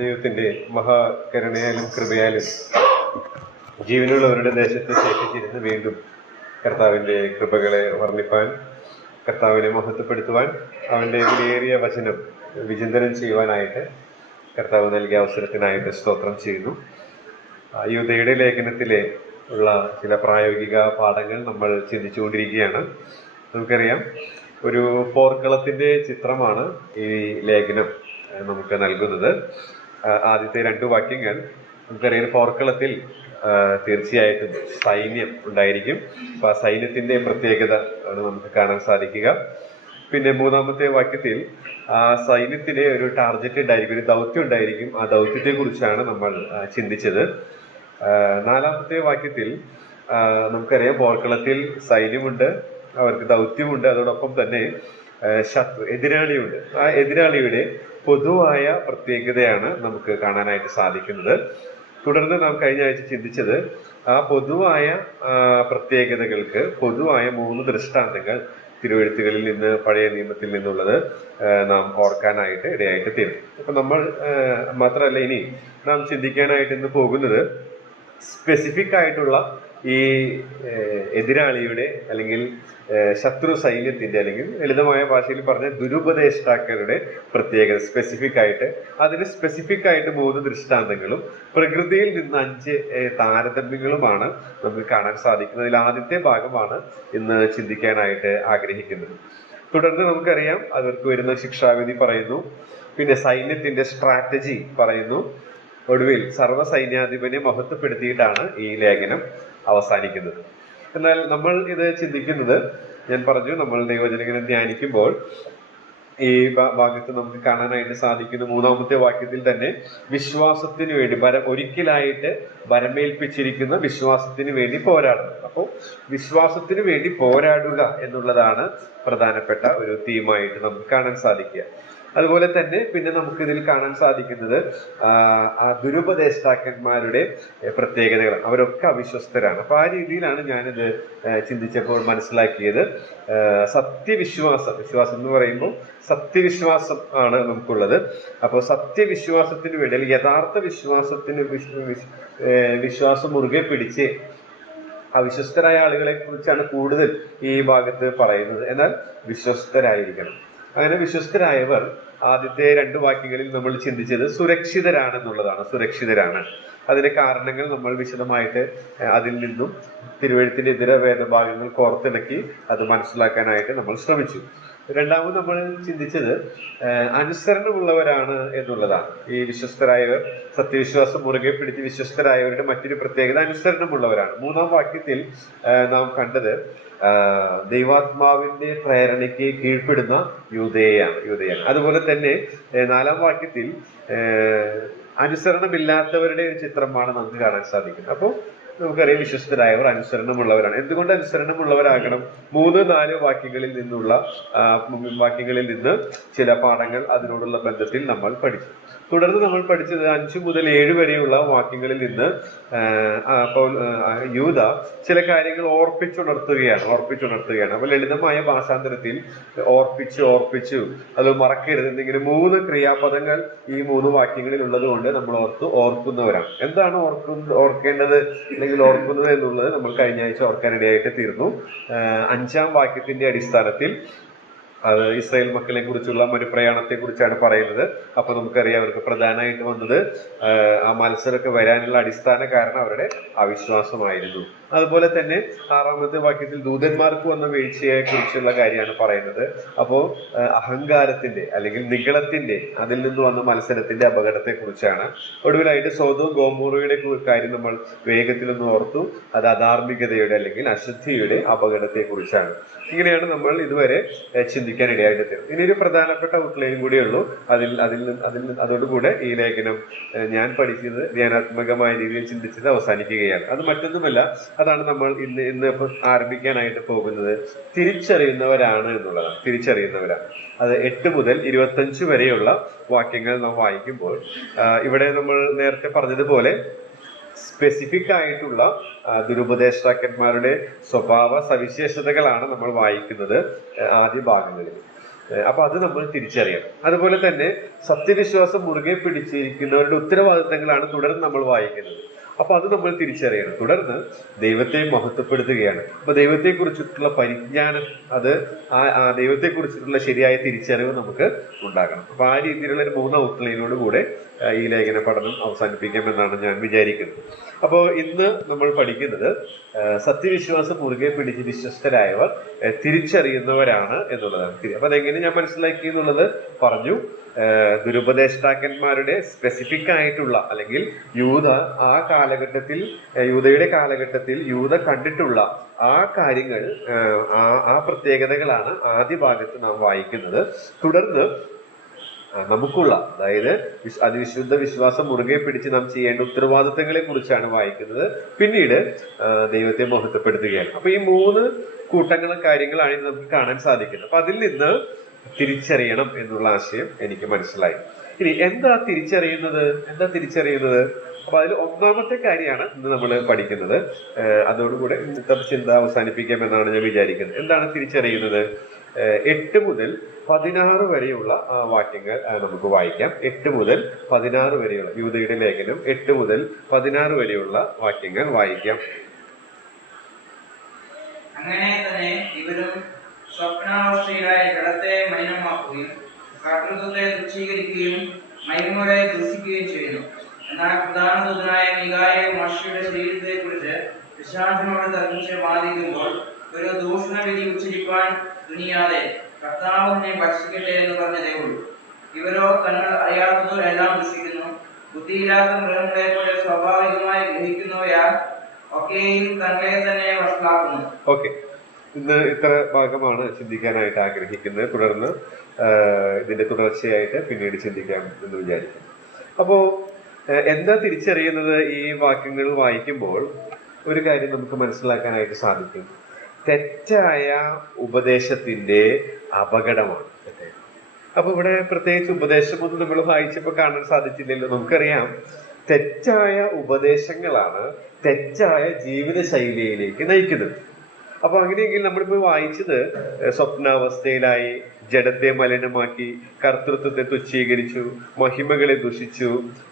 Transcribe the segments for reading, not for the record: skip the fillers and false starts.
ദൈവത്തിന്റെ മഹാകരുണയാലും കൃപയാലും ജീവനുള്ളവരുടെ ദേശത്ത് ശേഷിച്ചിരുന്ന് വീണ്ടും കർത്താവിന്റെ കൃപകളെ വർണ്ണിപ്പാൻ, കർത്താവിനെ മഹത്വപ്പെടുത്തുവാൻ, അവന്റെ വിലയേറിയ വചനം വിചിന്തനം ചെയ്യുവാനായിട്ട് കർത്താവ് നൽകിയ അവസരത്തിനായിട്ട് സ്തോത്രം ചെയ്യുന്നു. യൂദയുടെ ലേഖനത്തിലെ ഉള്ള ചില പ്രായോഗിക പാഠങ്ങൾ നമ്മൾ ചിന്തിച്ചുകൊണ്ടിരിക്കുകയാണ്. നമുക്കറിയാം, ഒരു പോർക്കളത്തിന്റെ ചിത്രമാണ് ഈ ലേഖനം നമുക്ക് നൽകുന്നത്. ആദ്യത്തെ 2 വാക്യങ്ങൾ നമുക്കറിയാം, പോർക്കളത്തിൽ തീർച്ചയായിട്ടും സൈന്യം ഉണ്ടായിരിക്കും. അപ്പൊ ആ സൈന്യത്തിന്റെ പ്രത്യേകത ആണ് നമുക്ക് കാണാൻ സാധിക്കുക. പിന്നെ 3-ാമത്തെ വാക്യത്തിൽ ആ സൈന്യത്തിന് ഒരു ടാർഗറ്റ് ഉണ്ടായിരിക്കും, ഒരു ദൗത്യം ഉണ്ടായിരിക്കും. ആ ദൗത്യത്തെ കുറിച്ചാണ് നമ്മൾ ചിന്തിച്ചത്. 4-ാമത്തെ വാക്യത്തിൽ നമുക്കറിയാം, പോർക്കളത്തിൽ സൈന്യമുണ്ട്, അവർക്ക് ദൗത്യമുണ്ട്, അതോടൊപ്പം തന്നെ എതിരാളിയുണ്ട്. ആ എതിരാളിയുടെ പൊതുവായ പ്രത്യേകതയാണ് നമുക്ക് കാണാനായിട്ട് സാധിക്കുന്നത്. തുടർന്ന് നാം കഴിഞ്ഞ ആഴ്ച ചിന്തിച്ചത്, ആ പൊതുവായ പ്രത്യേകതകൾക്ക് പൊതുവായ 3 ദൃഷ്ടാന്തങ്ങൾ തിരുവെഴുത്തുകളിൽ നിന്ന്, പഴയ നിയമത്തിൽ നിന്നുള്ളത് നാം ഓർക്കാനായിട്ട് ഇടയായിട്ട് തീരും. അപ്പൊ നമ്മൾ മാത്രമല്ല, ഇനി നാം ചിന്തിക്കാനായിട്ട് ഇന്ന് പോകുന്നത് സ്പെസിഫിക് ആയിട്ടുള്ള ഈ എതിരാളിയുടെ അല്ലെങ്കിൽ ശത്രു സൈന്യത്തിന്റെ, അല്ലെങ്കിൽ ലളിതമായ ഭാഷയിൽ പറഞ്ഞ ദുരുപദേഷ്ടാക്കളുടെ പ്രത്യേകത സ്പെസിഫിക് ആയിട്ട്, അതിന് സ്പെസിഫിക് ആയിട്ട് 3 ദൃഷ്ടാന്തങ്ങളും പ്രകൃതിയിൽ നിന്ന് 5 താരതമ്യങ്ങളുമാണ് നമുക്ക് കാണാൻ സാധിക്കുന്നത്. അതിൽ ആദ്യത്തെ ഭാഗമാണ് ഇന്ന് ചിന്തിക്കാനായിട്ട് ആഗ്രഹിക്കുന്നത്. തുടർന്ന് നമുക്കറിയാം, അവർക്ക് വരുന്ന ശിക്ഷാവിധി പറയുന്നു, പിന്നെ സൈന്യത്തിന്റെ സ്ട്രാറ്റജി പറയുന്നു. ഒടുവിൽ സർവ്വസൈന്യാധിപനെ മഹത്വപ്പെടുത്തിയിട്ടാണ് ഈ ലേഖനം അവസാനിക്കുന്നത്. എന്നാൽ നമ്മൾ ഇത് ചിന്തിക്കുന്നത്, ഞാൻ പറഞ്ഞു, നമ്മൾ ദൈവവചനം ധ്യാനിക്കുമ്പോൾ ഈ ഭാഗത്ത് നമുക്ക് കാണാനായിട്ട് സാധിക്കുന്നു, 3-ാമത്തെ വാക്യത്തിൽ തന്നെ വിശ്വാസത്തിന് വേണ്ടി ഒരിക്കലായിട്ട് വരമേൽപ്പിച്ചിരിക്കുന്ന വിശ്വാസത്തിന് വേണ്ടി പോരാടുന്നു. അപ്പോൾ വിശ്വാസത്തിന് വേണ്ടി പോരാടുക എന്നുള്ളതാണ് പ്രധാനപ്പെട്ട ഒരു തീമായിട്ട് നമുക്ക് കാണാൻ സാധിക്കുക. അതുപോലെ തന്നെ പിന്നെ നമുക്ക് ഇതിൽ കാണാൻ സാധിക്കുന്നത് ആ ദുരുപദേഷ്ടാക്കന്മാരുടെ പ്രത്യേകതകൾ. അവരൊക്കെ അവിശ്വസ്തരാണ്. അപ്പൊ ആ രീതിയിലാണ് ഞാനിത് ചിന്തിച്ചപ്പോൾ മനസ്സിലാക്കിയത്. വിശ്വാസം എന്ന് പറയുമ്പോൾ സത്യവിശ്വാസം ആണ് നമുക്കുള്ളത്. അപ്പോൾ സത്യവിശ്വാസത്തിന് വേണ്ടി, അല്ലെങ്കിൽ യഥാർത്ഥ വിശ്വാസം മുറുകെ പിടിച്ച് അവിശ്വസ്തരായ ആളുകളെ കുറിച്ചാണ് കൂടുതൽ ഈ ഭാഗത്ത് പറയുന്നത്. എന്നാൽ വിശ്വസ്തരായിരിക്കണം. അങ്ങനെ വിശ്വസ്തരായവർ ആദ്യത്തെ 2 വാക്യങ്ങളിൽ നമ്മൾ ചിന്തിച്ചത് സുരക്ഷിതരാണെന്നുള്ളതാണ്. സുരക്ഷിതരാണ്. അതിന്റെ കാരണങ്ങൾ നമ്മൾ വിശദമായിട്ട് അതിൽ നിന്നും തിരുവെഴുത്തിന്റെ ഇതര വേദഭാഗങ്ങൾ കോർത്തിണക്കി അത് മനസ്സിലാക്കാനായിട്ട് നമ്മൾ ശ്രമിച്ചു. 2ാമത് നമ്മൾ ചിന്തിച്ചത് അനുസരണമുള്ളവരാണ് എന്നുള്ളതാണ്. ഈ വിശ്വസ്തരായവർ, സത്യവിശ്വാസം മുറുകെ പിടിച്ച് വിശ്വസ്തരായവരുടെ മറ്റൊരു പ്രത്യേകത അനുസരണമുള്ളവരാണ്. 3-ാം വാക്യത്തിൽ നാം കണ്ടത് ദൈവാത്മാവിന്റെ പ്രേരണയ്ക്ക് കീഴ്പ്പെടുന്ന യൂദയാണ്. അതുപോലെ തന്നെ 4-ാം വാക്യത്തിൽ അനുസരണമില്ലാത്തവരുടെ ഒരു ചിത്രമാണ് നമുക്ക് കാണാൻ സാധിക്കുന്നത്. അപ്പോൾ നമുക്കറിയാം, വിശ്വസ്തരായവർ അനുസരണമുള്ളവരാണ്. എന്തുകൊണ്ട് അനുസരണമുള്ളവരാകണം? 3-4 വാക്യങ്ങളിൽ നിന്ന് ചില പാഠങ്ങൾ അതിനോടുള്ള ബന്ധത്തിൽ നമ്മൾ പഠിച്ചു. തുടർന്ന് നമ്മൾ പഠിച്ചത് 5 മുതൽ 7 വരെയുള്ള വാക്യങ്ങളിൽ നിന്ന് യൂദ ചില കാര്യങ്ങൾ ഓർപ്പിച്ചുണർത്തുകയാണ്. അപ്പൊ ലളിതമായ ഭാഷാന്തരത്തിൽ ഓർപ്പിച്ചു അത് മറക്കരുത് എന്നിങ്ങനെ 3 ക്രിയാപദങ്ങൾ ഈ 3 വാക്യങ്ങളിൽ ഉള്ളത് കൊണ്ട് നമ്മൾ ഓർക്കുന്നവരാണ്. എന്താണ് ഓർക്കേണ്ടത് അല്ലെങ്കിൽ ഓർക്കുന്നത് എന്നുള്ളത് നമ്മൾ കഴിഞ്ഞ ആഴ്ച ഓർക്കാനിടയായിട്ട് തീർന്നു. 5-ാം വാക്യത്തിന്റെ അടിസ്ഥാനത്തിൽ അത് ഇസ്രായേൽ മക്കളെ കുറിച്ചുള്ള ഒരു പ്രയാണത്തെ കുറിച്ചാണ് പറയുന്നത്. അപ്പൊ നമുക്കറിയാം, അവർക്ക് പ്രധാനമായിട്ട് വന്നത് ആ മത്സരമൊക്കെ വരാനുള്ള അടിസ്ഥാന കാരണം അവരുടെ അവിശ്വാസമായിരുന്നു. അതുപോലെ തന്നെ 6-ാമത്തെ വാക്യത്തിൽ ദൂതന്മാർക്ക് വന്ന വീഴ്ചയെ കുറിച്ചുള്ള കാര്യമാണ് പറയുന്നത്. അപ്പോ അഹങ്കാരത്തിന്റെ അല്ലെങ്കിൽ നിഗളത്തിന്റെ, അതിൽ നിന്ന് വന്ന മത്സരത്തിന്റെ അപകടത്തെ കുറിച്ചാണ്. ഒടുവിലായിട്ട് സോദോം ഗോമോറയുടെ കാര്യം നമ്മൾ വേഗത്തിലൊന്ന് ഓർത്തു. അത് അധാർമികതയുടെ അല്ലെങ്കിൽ അശുദ്ധിയുടെ അപകടത്തെ കുറിച്ചാണ്. ഇങ്ങനെയാണ് നമ്മൾ ഇതുവരെ ചിന്തിക്കാൻ ഇടയായിട്ട് തീരും. ഇനി ഒരു പ്രധാനപ്പെട്ട ഔട്ട്ലൈൻ കൂടിയേ ഉള്ളൂ. അതോടുകൂടെ ഈ ലേഖനം ഞാൻ പഠിച്ചത് ധ്യാനാത്മകമായ രീതിയിൽ ചിന്തിച്ചത് അവസാനിക്കുകയാണ്. അത് മറ്റൊന്നുമല്ല, അതാണ് നമ്മൾ ഇന്ന് ആരംഭിക്കാനായിട്ട് പോകുന്നത്. തിരിച്ചറിയുന്നവരാണ് എന്നുള്ളതാണ്. തിരിച്ചറിയുന്നവരാണ്. അത് 8 മുതൽ 25 വരെയുള്ള വാക്യങ്ങൾ നാം വായിക്കുമ്പോൾ ഇവിടെ നമ്മൾ നേരത്തെ പറഞ്ഞതുപോലെ സ്പെസിഫിക് ആയിട്ടുള്ള ദുരുപദേഷ്ടാക്കന്മാരുടെ സ്വഭാവ സവിശേഷതകളാണ് നമ്മൾ വായിക്കുന്നത് ആദ്യ ഭാഗങ്ങളിൽ. അപ്പൊ അത് നമ്മൾ തിരിച്ചറിയണം. അതുപോലെ തന്നെ സത്യവിശ്വാസം മുറുകെ പിടിച്ചിരിക്കുന്നവരുടെ ഉത്തരവാദിത്തങ്ങളാണ് തുടർന്ന് നമ്മൾ വായിക്കുന്നത്. അപ്പൊ അത് നമ്മൾ തിരിച്ചറിയണം. തുടർന്ന് ദൈവത്തെ മഹത്വപ്പെടുത്തുകയാണ്. അപ്പൊ ദൈവത്തെ കുറിച്ചിട്ടുള്ള പരിജ്ഞാനം, അത് ആ ദൈവത്തെ കുറിച്ചിട്ടുള്ള ശരിയായ തിരിച്ചറിവ് നമുക്ക് ഉണ്ടാകണം. അപ്പൊ ആ രീതിയിലുള്ള ഒരു 3 ഔട്ട്ലൈനോട് കൂടെ ഈ ലേഖന പഠനം അവസാനിപ്പിക്കാമെന്നാണ് ഞാൻ വിചാരിക്കുന്നത്. അപ്പോൾ ഇന്ന് നമ്മൾ പഠിക്കുന്നത് സത്യവിശ്വാസം മുറുകെ പിടിച്ച് വിശ്വസ്തരായവർ തിരിച്ചറിയുന്നവരാണ് എന്നുള്ളതാണ്. അപ്പൊ അതെങ്ങനെ ഞാൻ മനസ്സിലാക്കി എന്നുള്ളത് പറഞ്ഞു. ദുരുപദേഷ്ടാക്കന്മാരുടെ സ്പെസിഫിക് ആയിട്ടുള്ള, അല്ലെങ്കിൽ യൂത ആ കാലഘട്ടത്തിൽ, യൂതയുടെ കാലഘട്ടത്തിൽ യൂത കണ്ടിട്ടുള്ള ആ കാര്യങ്ങൾ, ആ പ്രത്യേകതകളാണ് ആദ്യ ഭാഗത്ത് നാം വായിക്കുന്നത്. തുടർന്ന് നമുക്കുള്ള, അതായത് അതിവിശുദ്ധ വിശ്വാസം മുറുകെ പിടിച്ച് നാം ചെയ്യേണ്ട ഉത്തരവാദിത്തങ്ങളെ കുറിച്ചാണ് വായിക്കുന്നത്. പിന്നീട് ദൈവത്തെ മഹത്വപ്പെടുത്തുകയാണ്. അപ്പൊ ഈ 3 കൂട്ടങ്ങളും കാര്യങ്ങളാണ് നമുക്ക് കാണാൻ സാധിക്കുന്നത്. അപ്പൊ അതിൽ നിന്ന് തിരിച്ചറിയണം എന്നുള്ള ആശയം എനിക്ക് മനസ്സിലായി. ഇനി എന്താ തിരിച്ചറിയുന്നത്? അപ്പൊ അതിൽ ഒന്നാമത്തെ കാര്യമാണ് ഇന്ന് നമ്മൾ പഠിക്കുന്നത്. അതോടുകൂടെ ഇന്നത്തെ ചിന്ത അവസാനിപ്പിക്കാമെന്നാണ് ഞാൻ വിചാരിക്കുന്നത്. എന്താണ് തിരിച്ചറിയുന്നത്? 8 മുതൽ 16 വരെയുള്ള വാക്യങ്ങൾ നമുക്ക് വായിക്കാം. 8 മുതൽ 16 വരെയുള്ള യൂദയുടെ ലേഖനം 8 മുതൽ 16 വരെയുള്ള വാക്യങ്ങൾ വായിക്കാം. അങ്ങനെ തന്നെ ഇവരും സ്വപ്നാവസ്ഥയിലായ ജഡത്തെ മലിനമാക്കുകയും കർത്തൃത്വത്തെ തുച്ഛീകരിക്കുകയും മഹിമകളെ ദൂഷിക്കുകയും ചെയ്യുന്നു. എന്നാൽ പ്രധാന ദൂതനായ മീഖായേൽ മോശെയുടെ ശരീരത്തെ കുറിച്ച് പിശാചിനോട് തർക്കിച്ച് വാദിക്കുമ്പോൾ ഒരു ദൂഷണവിധി ഉച്ചരിപ്പാൻ തുനിയാതെ കർത്താവ് നിന്നെ ഭക്ഷിക്കട്ടെ എന്ന് പറഞ്ഞതേ ഉള്ളൂ. ഇവരോ തങ്ങൾ അറിയാത്തതോ എല്ലാം ദുഷിക്കുന്നു. ബുദ്ധിയില്ലാത്ത മൃഗങ്ങളെ പോലെ സ്വാഭാവികമായി ഗ്രഹിക്കുന്നവയാൽ ഒക്കെയും തങ്ങളെ തന്നെ വഷളാക്കുന്നു. ഓക്കെ, ഇന്ന് ഇത്ര ഭാഗമാണ് ചിന്തിക്കാനായിട്ട് ആഗ്രഹിക്കുന്നത്. തുടർന്ന് ഇതിന്റെ തുടർച്ചയായിട്ട് പിന്നീട് ചിന്തിക്കാം എന്ന് വിചാരിക്കുന്നു. അപ്പോ എന്താ തിരിച്ചറിയുന്നത്? ഈ വാക്യങ്ങൾ വായിക്കുമ്പോൾ ഒരു കാര്യം നമുക്ക് മനസ്സിലാക്കാനായിട്ട് സാധിക്കും. തെറ്റായ ഉപദേശത്തിന്റെ അപകടമാണ്. അപ്പൊ ഇവിടെ പ്രത്യേകിച്ച് ഉപദേശമൊന്നും നമ്മൾ വായിച്ചപ്പോൾ കാണാൻ സാധിച്ചില്ലല്ലോ. നമുക്കറിയാം, തെറ്റായ ഉപദേശങ്ങളാണ് തെറ്റായ ജീവിത ശൈലിയിലേക്ക് നയിക്കുന്നത്. അപ്പൊ അങ്ങനെയെങ്കിൽ നമ്മളിപ്പോ വായിച്ചത് സ്വപ്നാവസ്ഥയിലായി, ജഡത്തെ മലിനമാക്കി, കർത്തൃത്വത്തെ തുച്ഛീകരിച്ചു, മഹിമകളെ ദുഷിച്ചു.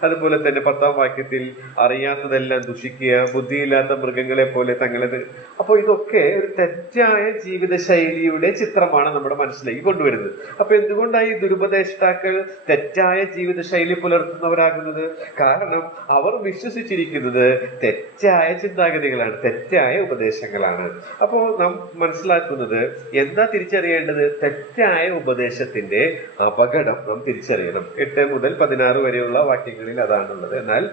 അതുപോലെ തന്നെ 10ാം വാക്യത്തിൽ അറിയാത്തതെല്ലാം ദുഷിക്കുക, ബുദ്ധിയില്ലാത്ത മൃഗങ്ങളെ പോലെ തങ്ങളത്. അപ്പൊ ഇതൊക്കെ ഒരു തെറ്റായ ജീവിത ശൈലിയുടെ ചിത്രമാണ് നമ്മുടെ മനസ്സിലേക്ക് കൊണ്ടുവരുന്നത്. അപ്പൊ എന്തുകൊണ്ടാണ് ഈ ദുരുപദേഷ്ടാക്കൾ തെറ്റായ ജീവിത ശൈലി പുലർത്തുന്നവരാകുന്നത്? കാരണം അവർ വിശ്വസിച്ചിരിക്കുന്നത് തെറ്റായ ചിന്താഗതികളാണ്, തെറ്റായ ഉപദേശങ്ങളാണ്. അപ്പോ നാം മനസ്സിലാക്കുന്നത് എന്താ തിരിച്ചറിയേണ്ടത്? തെറ്റായ ഉപദേശത്തിന്റെ അപകടം നാം തിരിച്ചറിയണം. 8 മുതൽ 16 വരെയുള്ള വാക്യങ്ങളിൽ അതാണുള്ളത്. എന്നാൽ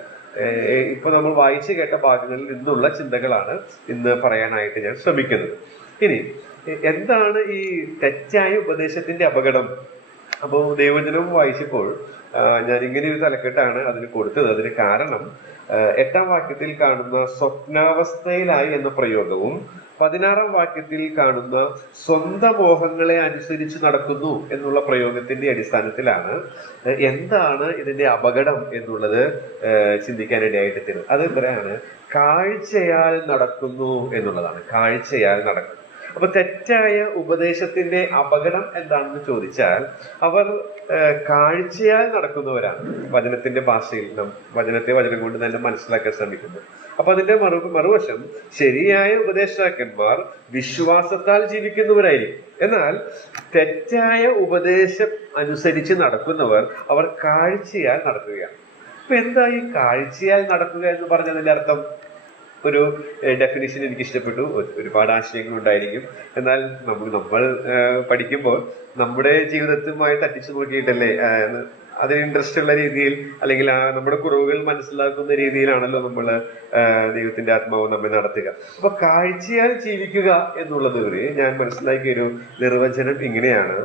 ഇപ്പൊ നമ്മൾ വായിച്ചു കേട്ട ഭാഗങ്ങളിൽ നിന്നുള്ള ചിന്തകളാണ് ഇന്ന് പറയാനായിട്ട് ഞാൻ ശ്രമിക്കുന്നത്. ഇനി എന്താണ് ഈ തെറ്റായ ഉപദേശത്തിന്റെ അപകടം? അപ്പോൾ ദൈവവചനം വായിച്ചപ്പോൾ ഞാൻ ഇങ്ങനെ ഒരു തലക്കെട്ടാണ് അതിന് കൊടുത്തത്. അതിന് കാരണം 8ാം വാക്യത്തിൽ കാണുന്ന സ്വപ്നാവസ്ഥയിലായി എന്ന പ്രയോഗവും 16ാം വാക്യത്തിൽ കാണുന്ന സ്വന്തം മോഹങ്ങളെ അനുസരിച്ച് നടക്കുന്നു എന്നുള്ള പ്രയോഗത്തിന്റെ അടിസ്ഥാനത്തിലാണ് എന്താണ് ഇതിന്റെ അപകടം എന്നുള്ളത് ചിന്തിക്കാനിടയായിട്ട് തീരുന്നത്. അത് എത്രയാണ്? കാഴ്ചയാൽ നടക്കുന്നു എന്നുള്ളതാണ്. കാഴ്ചയാൽ നടക്കുന്നു. അപ്പൊ തെറ്റായ ഉപദേശത്തിന്റെ അപകടം എന്താണെന്ന് ചോദിച്ചാൽ, അവർ കാഴ്ചയാൽ നടക്കുന്നവരാണ്. വചനത്തിന്റെ ഭാഷയിൽ നാം വചനത്തെ വചനം കൊണ്ട് തന്നെ മനസ്സിലാക്കാൻ ശ്രമിക്കുന്നു. അപ്പൊ അതിന്റെ മറുവശം, ശരിയായ ഉപദേഷ്ടാക്കന്മാർ വിശ്വാസത്താൽ ജീവിക്കുന്നവരായിരിക്കും. എന്നാൽ തെറ്റായ ഉപദേശം അനുസരിച്ച് നടക്കുന്നവർ അവർ കാഴ്ചയാൽ നടക്കുകയാണ്. അപ്പൊ എന്താ ഈ കാഴ്ചയാൽ നടക്കുക എന്ന് പറഞ്ഞതിന്റെ അർത്ഥം? ഒരു ഡെഫിനിഷൻ എനിക്ക് ഇഷ്ടപ്പെട്ടു. ഒരുപാട് ആശയങ്ങൾ ഉണ്ടായിരിക്കും. എന്നാൽ നമ്മൾ പഠിക്കുമ്പോൾ നമ്മുടെ ജീവിതത്തുമായി തട്ടിച്ചു നോക്കിയിട്ടല്ലേ അതിന് ഇൻട്രസ്റ്റ് ഉള്ള രീതിയിൽ, അല്ലെങ്കിൽ നമ്മുടെ കുറവുകൾ മനസ്സിലാക്കുന്ന രീതിയിലാണല്ലോ നമ്മൾ ദൈവത്തിന്റെ ആത്മാവ് നമ്മെ നടത്തുക. അപ്പൊ കാഴ്ചയാൽ ജീവിക്കുക എന്നുള്ളത് ഞാൻ മനസ്സിലാക്കിയ ഒരു നിർവചനം ഇങ്ങനെയാണ്: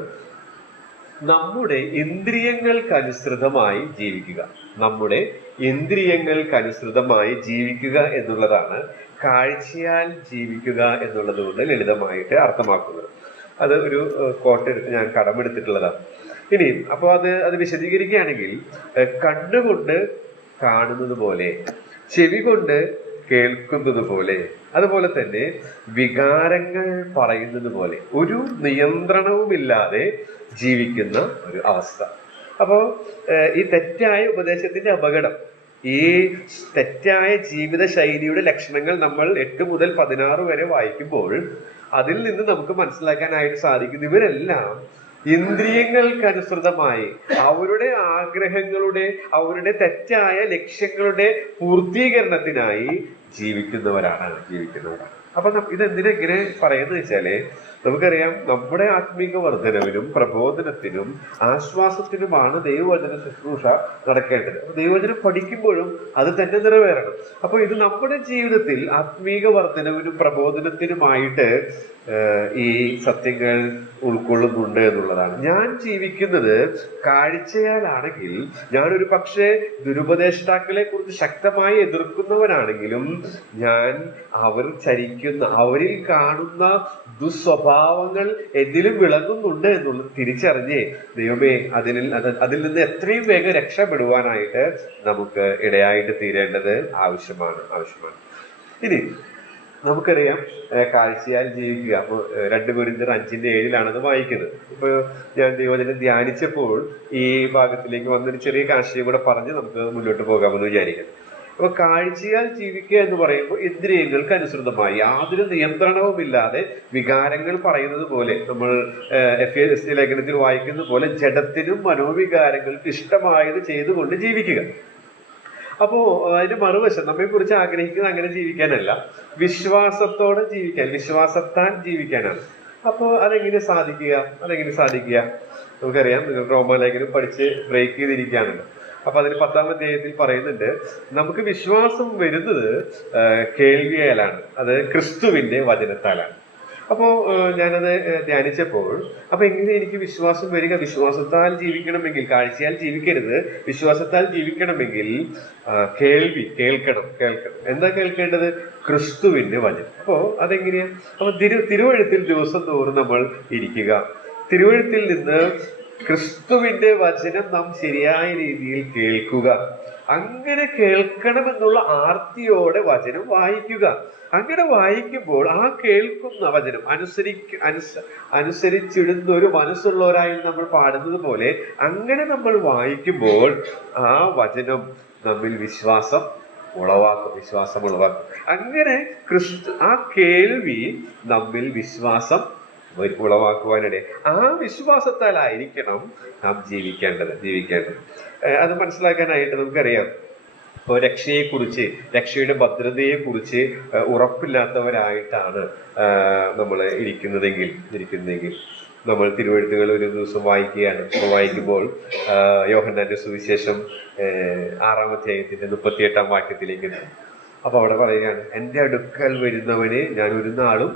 നമ്മുടെ ഇന്ദ്രിയങ്ങൾക്കനുസൃതമായി ജീവിക്കുക. നമ്മുടെ ഇന്ദ്രിയങ്ങൾക്കനുസൃതമായി ജീവിക്കുക എന്നുള്ളതാണ് കാഴ്ചയാൽ ജീവിക്കുക എന്നുള്ളത് കൊണ്ട് ലളിതമായിട്ട് അർത്ഥമാക്കുന്നത്. അത് ഒരു കോട്ട് എടുത്ത് ഞാൻ കടമെടുത്തിട്ടുള്ളതാണ്. ഇനി അപ്പോൾ അത് വിശദീകരിക്കുകയാണെങ്കിൽ, കണ്ണുകൊണ്ട് കാണുന്നത് പോലെ, ചെവി കൊണ്ട് കേൾക്കുന്നത് പോലെ, അതുപോലെ തന്നെ വികാരങ്ങൾ പറയുന്നത് പോലെ ഒരു നിയന്ത്രണവുമില്ലാതെ ജീവിക്കുന്ന ഒരു അവസ്ഥ. അപ്പോ ഈ തെറ്റായ ഉപദേശത്തിന്റെ അപകടം, ഈ തെറ്റായ ജീവിത ശൈലിയുടെ ലക്ഷണങ്ങൾ നമ്മൾ 8 മുതൽ 16 വരെ വായിക്കുമ്പോൾ അതിൽ നിന്ന് നമുക്ക് മനസ്സിലാക്കാനായിട്ട് സാധിക്കും, ഇവരെല്ലാം ഇന്ദ്രിയങ്ങൾക്കനുസൃതമായി അവരുടെ ആഗ്രഹങ്ങളുടെ, അവരുടെ തെറ്റായ ലക്ഷ്യങ്ങളുടെ പൂർത്തീകരണത്തിനായി ജീവിക്കുന്നവരാണ്. അപ്പൊ ഇതെന്തിനാ ഇങ്ങനെ പറയുന്നത് വെച്ചാല്, നമുക്കറിയാം നമ്മുടെ ആത്മീക വർധനവിനും പ്രബോധനത്തിനും ആശ്വാസത്തിനുമാണ് ദൈവവചന ശുശ്രൂഷ നടക്കേണ്ടത്. അപ്പൊ ദൈവവചനം പഠിക്കുമ്പോഴും അത് തന്നെ നിറവേറണം. അപ്പൊ ഇത് നമ്മുടെ ജീവിതത്തിൽ ആത്മീക വർധനവിനും പ്രബോധനത്തിനുമായിട്ട് ഈ സത്യങ്ങൾ ഉൾക്കൊള്ളുന്നുണ്ട് എന്നുള്ളതാണ്. ഞാൻ ജീവിക്കുന്നത് കാഴ്ചയാലാണെങ്കിൽ, ഞാനൊരു പക്ഷേ ദുരുപദേഷ്ടാക്കളെ കുറിച്ച് ശക്തമായി എതിർക്കുന്നവനാണെങ്കിലും, ഞാൻ അവരിൽ കാണുന്ന ദുസ്വഭാവങ്ങൾ എന്നിലും വിളങ്ങുന്നുണ്ട് എന്നുള്ളത് തിരിച്ചറിഞ്ഞ് ദൈവമേ അതിൽ നിന്ന് എത്രയും വേഗം രക്ഷപ്പെടുവാനായിട്ട് നമുക്ക് ഇടയായിട്ട് തീരേണ്ടത് ആവശ്യമാണ്. ഇനി നമുക്കറിയാം കാഴ്ചയാൽ ജീവിക്കുക. അപ്പൊ 2 കൊരിന്ത്യർ 5:7 അത് വായിക്കുന്നത്. ഇപ്പൊ ഞാൻ ദൈവവചനം ധ്യാനിച്ചപ്പോൾ ഈ ഭാഗത്തിലേക്ക് വന്നൊരു ചെറിയ കാഴ്ചയും കൂടെ പറഞ്ഞ് നമുക്ക് മുന്നോട്ട് പോകാമെന്ന് വിചാരിക്കുന്നു. അപ്പൊ കാഴ്ചയാൽ ജീവിക്കുക എന്ന് പറയുമ്പോൾ ഇന്ദ്രിയങ്ങൾക്ക് അനുസൃതമായി യാതൊരു നിയന്ത്രണവുമില്ലാതെ വികാരങ്ങൾ പറയുന്നത് പോലെ, നമ്മൾ എഫേസ്യ ലേഖനത്തിൽ വായിക്കുന്ന പോലെ ജഡത്തിനും മനോവികാരങ്ങൾക്ക് ഇഷ്ടമായത് ചെയ്തുകൊണ്ട് ജീവിക്കുക. അപ്പോ അതിന്റെ മറുവശം, നമ്മെ കുറിച്ച് ആഗ്രഹിക്കുന്നത് അങ്ങനെ ജീവിക്കാനല്ല, വിശ്വാസത്തോടെ ജീവിക്കാൻ, വിശ്വാസത്താൽ ജീവിക്കാനാണ്. അപ്പോ അതെങ്ങനെ സാധിക്കുക? നമുക്കറിയാം, നിങ്ങൾ റോമാലേഖനം പഠിച്ച് ബ്രേക്ക് ചെയ്തിരിക്കുകയാണല്ലോ. അപ്പൊ അതിന് 10-ാം അധ്യായത്തിൽ പറയുന്നുണ്ട്, നമുക്ക് വിശ്വാസം വരുന്നത് കേൾവിയാലാണ്, അത് ക്രിസ്തുവിന്റെ വചനത്താലാണ്. അപ്പോ ഞാനത് ധ്യാനിച്ചപ്പോൾ, അപ്പൊ എങ്ങനെ എനിക്ക് വിശ്വാസം വരിക? വിശ്വാസത്താൽ ജീവിക്കണമെങ്കിൽ, കാഴ്ചയാൽ ജീവിക്കരുത്, വിശ്വാസത്താൽ ജീവിക്കണമെങ്കിൽ കേൾക്കണം. എന്താ കേൾക്കേണ്ടത്? ക്രിസ്തുവിന്റെ വചനം. അപ്പോ അതെങ്ങനെയാ? അപ്പൊ തിരുവഴുത്തിൽ ദിവസം തോറും നമ്മൾ ഇരിക്കുക, തിരുവഴുത്തിൽ നിന്ന് ക്രിസ്തുവിന്റെ വചനം നാം ശരിയായ രീതിയിൽ കേൾക്കുക, അങ്ങനെ കേൾക്കണമെന്നുള്ള ആർത്തിയോടെ വചനം വായിക്കുക. അങ്ങനെ വായിക്കുമ്പോൾ ആ കേൾക്കുന്ന വചനം അനുസരിച്ചിടുന്ന ഒരു മനസ്സുള്ളവരായി നമ്മൾ പാടുന്നത് പോലെ, അങ്ങനെ നമ്മൾ വായിക്കുമ്പോൾ ആ വചനം നമ്മിൽ വിശ്വാസം ഉളവാക്കും. അങ്ങനെ ആ കേൾവി നമ്മിൽ വിശ്വാസം ഉളവാക്കുവാനിടെ ആ വിശ്വാസത്താലായിരിക്കണം നാം ജീവിക്കേണ്ടത്. അത് മനസ്സിലാക്കാനായിട്ട് നമുക്കറിയാം, ഇപ്പോൾ രക്ഷയുടെ ഭദ്രതയെക്കുറിച്ച് ഉറപ്പില്ലാത്തവരായിട്ടാണ് നമ്മൾ ഇരിക്കുന്നതെങ്കിൽ നമ്മൾ തിരുവെഴുത്തുകൾ ഒരു ദിവസം വായിക്കുമ്പോൾ യോഹന്നാന്റെ സുവിശേഷം 6-ാം അധ്യായത്തിന്റെ 38-ാം വാക്യത്തിലേക്ക് എത്തും. അപ്പൊ അവിടെ പറയുകയാണ്, എൻ്റെ അടുക്കൽ വരുന്നവന് ഞാൻ ഒരു നാളും.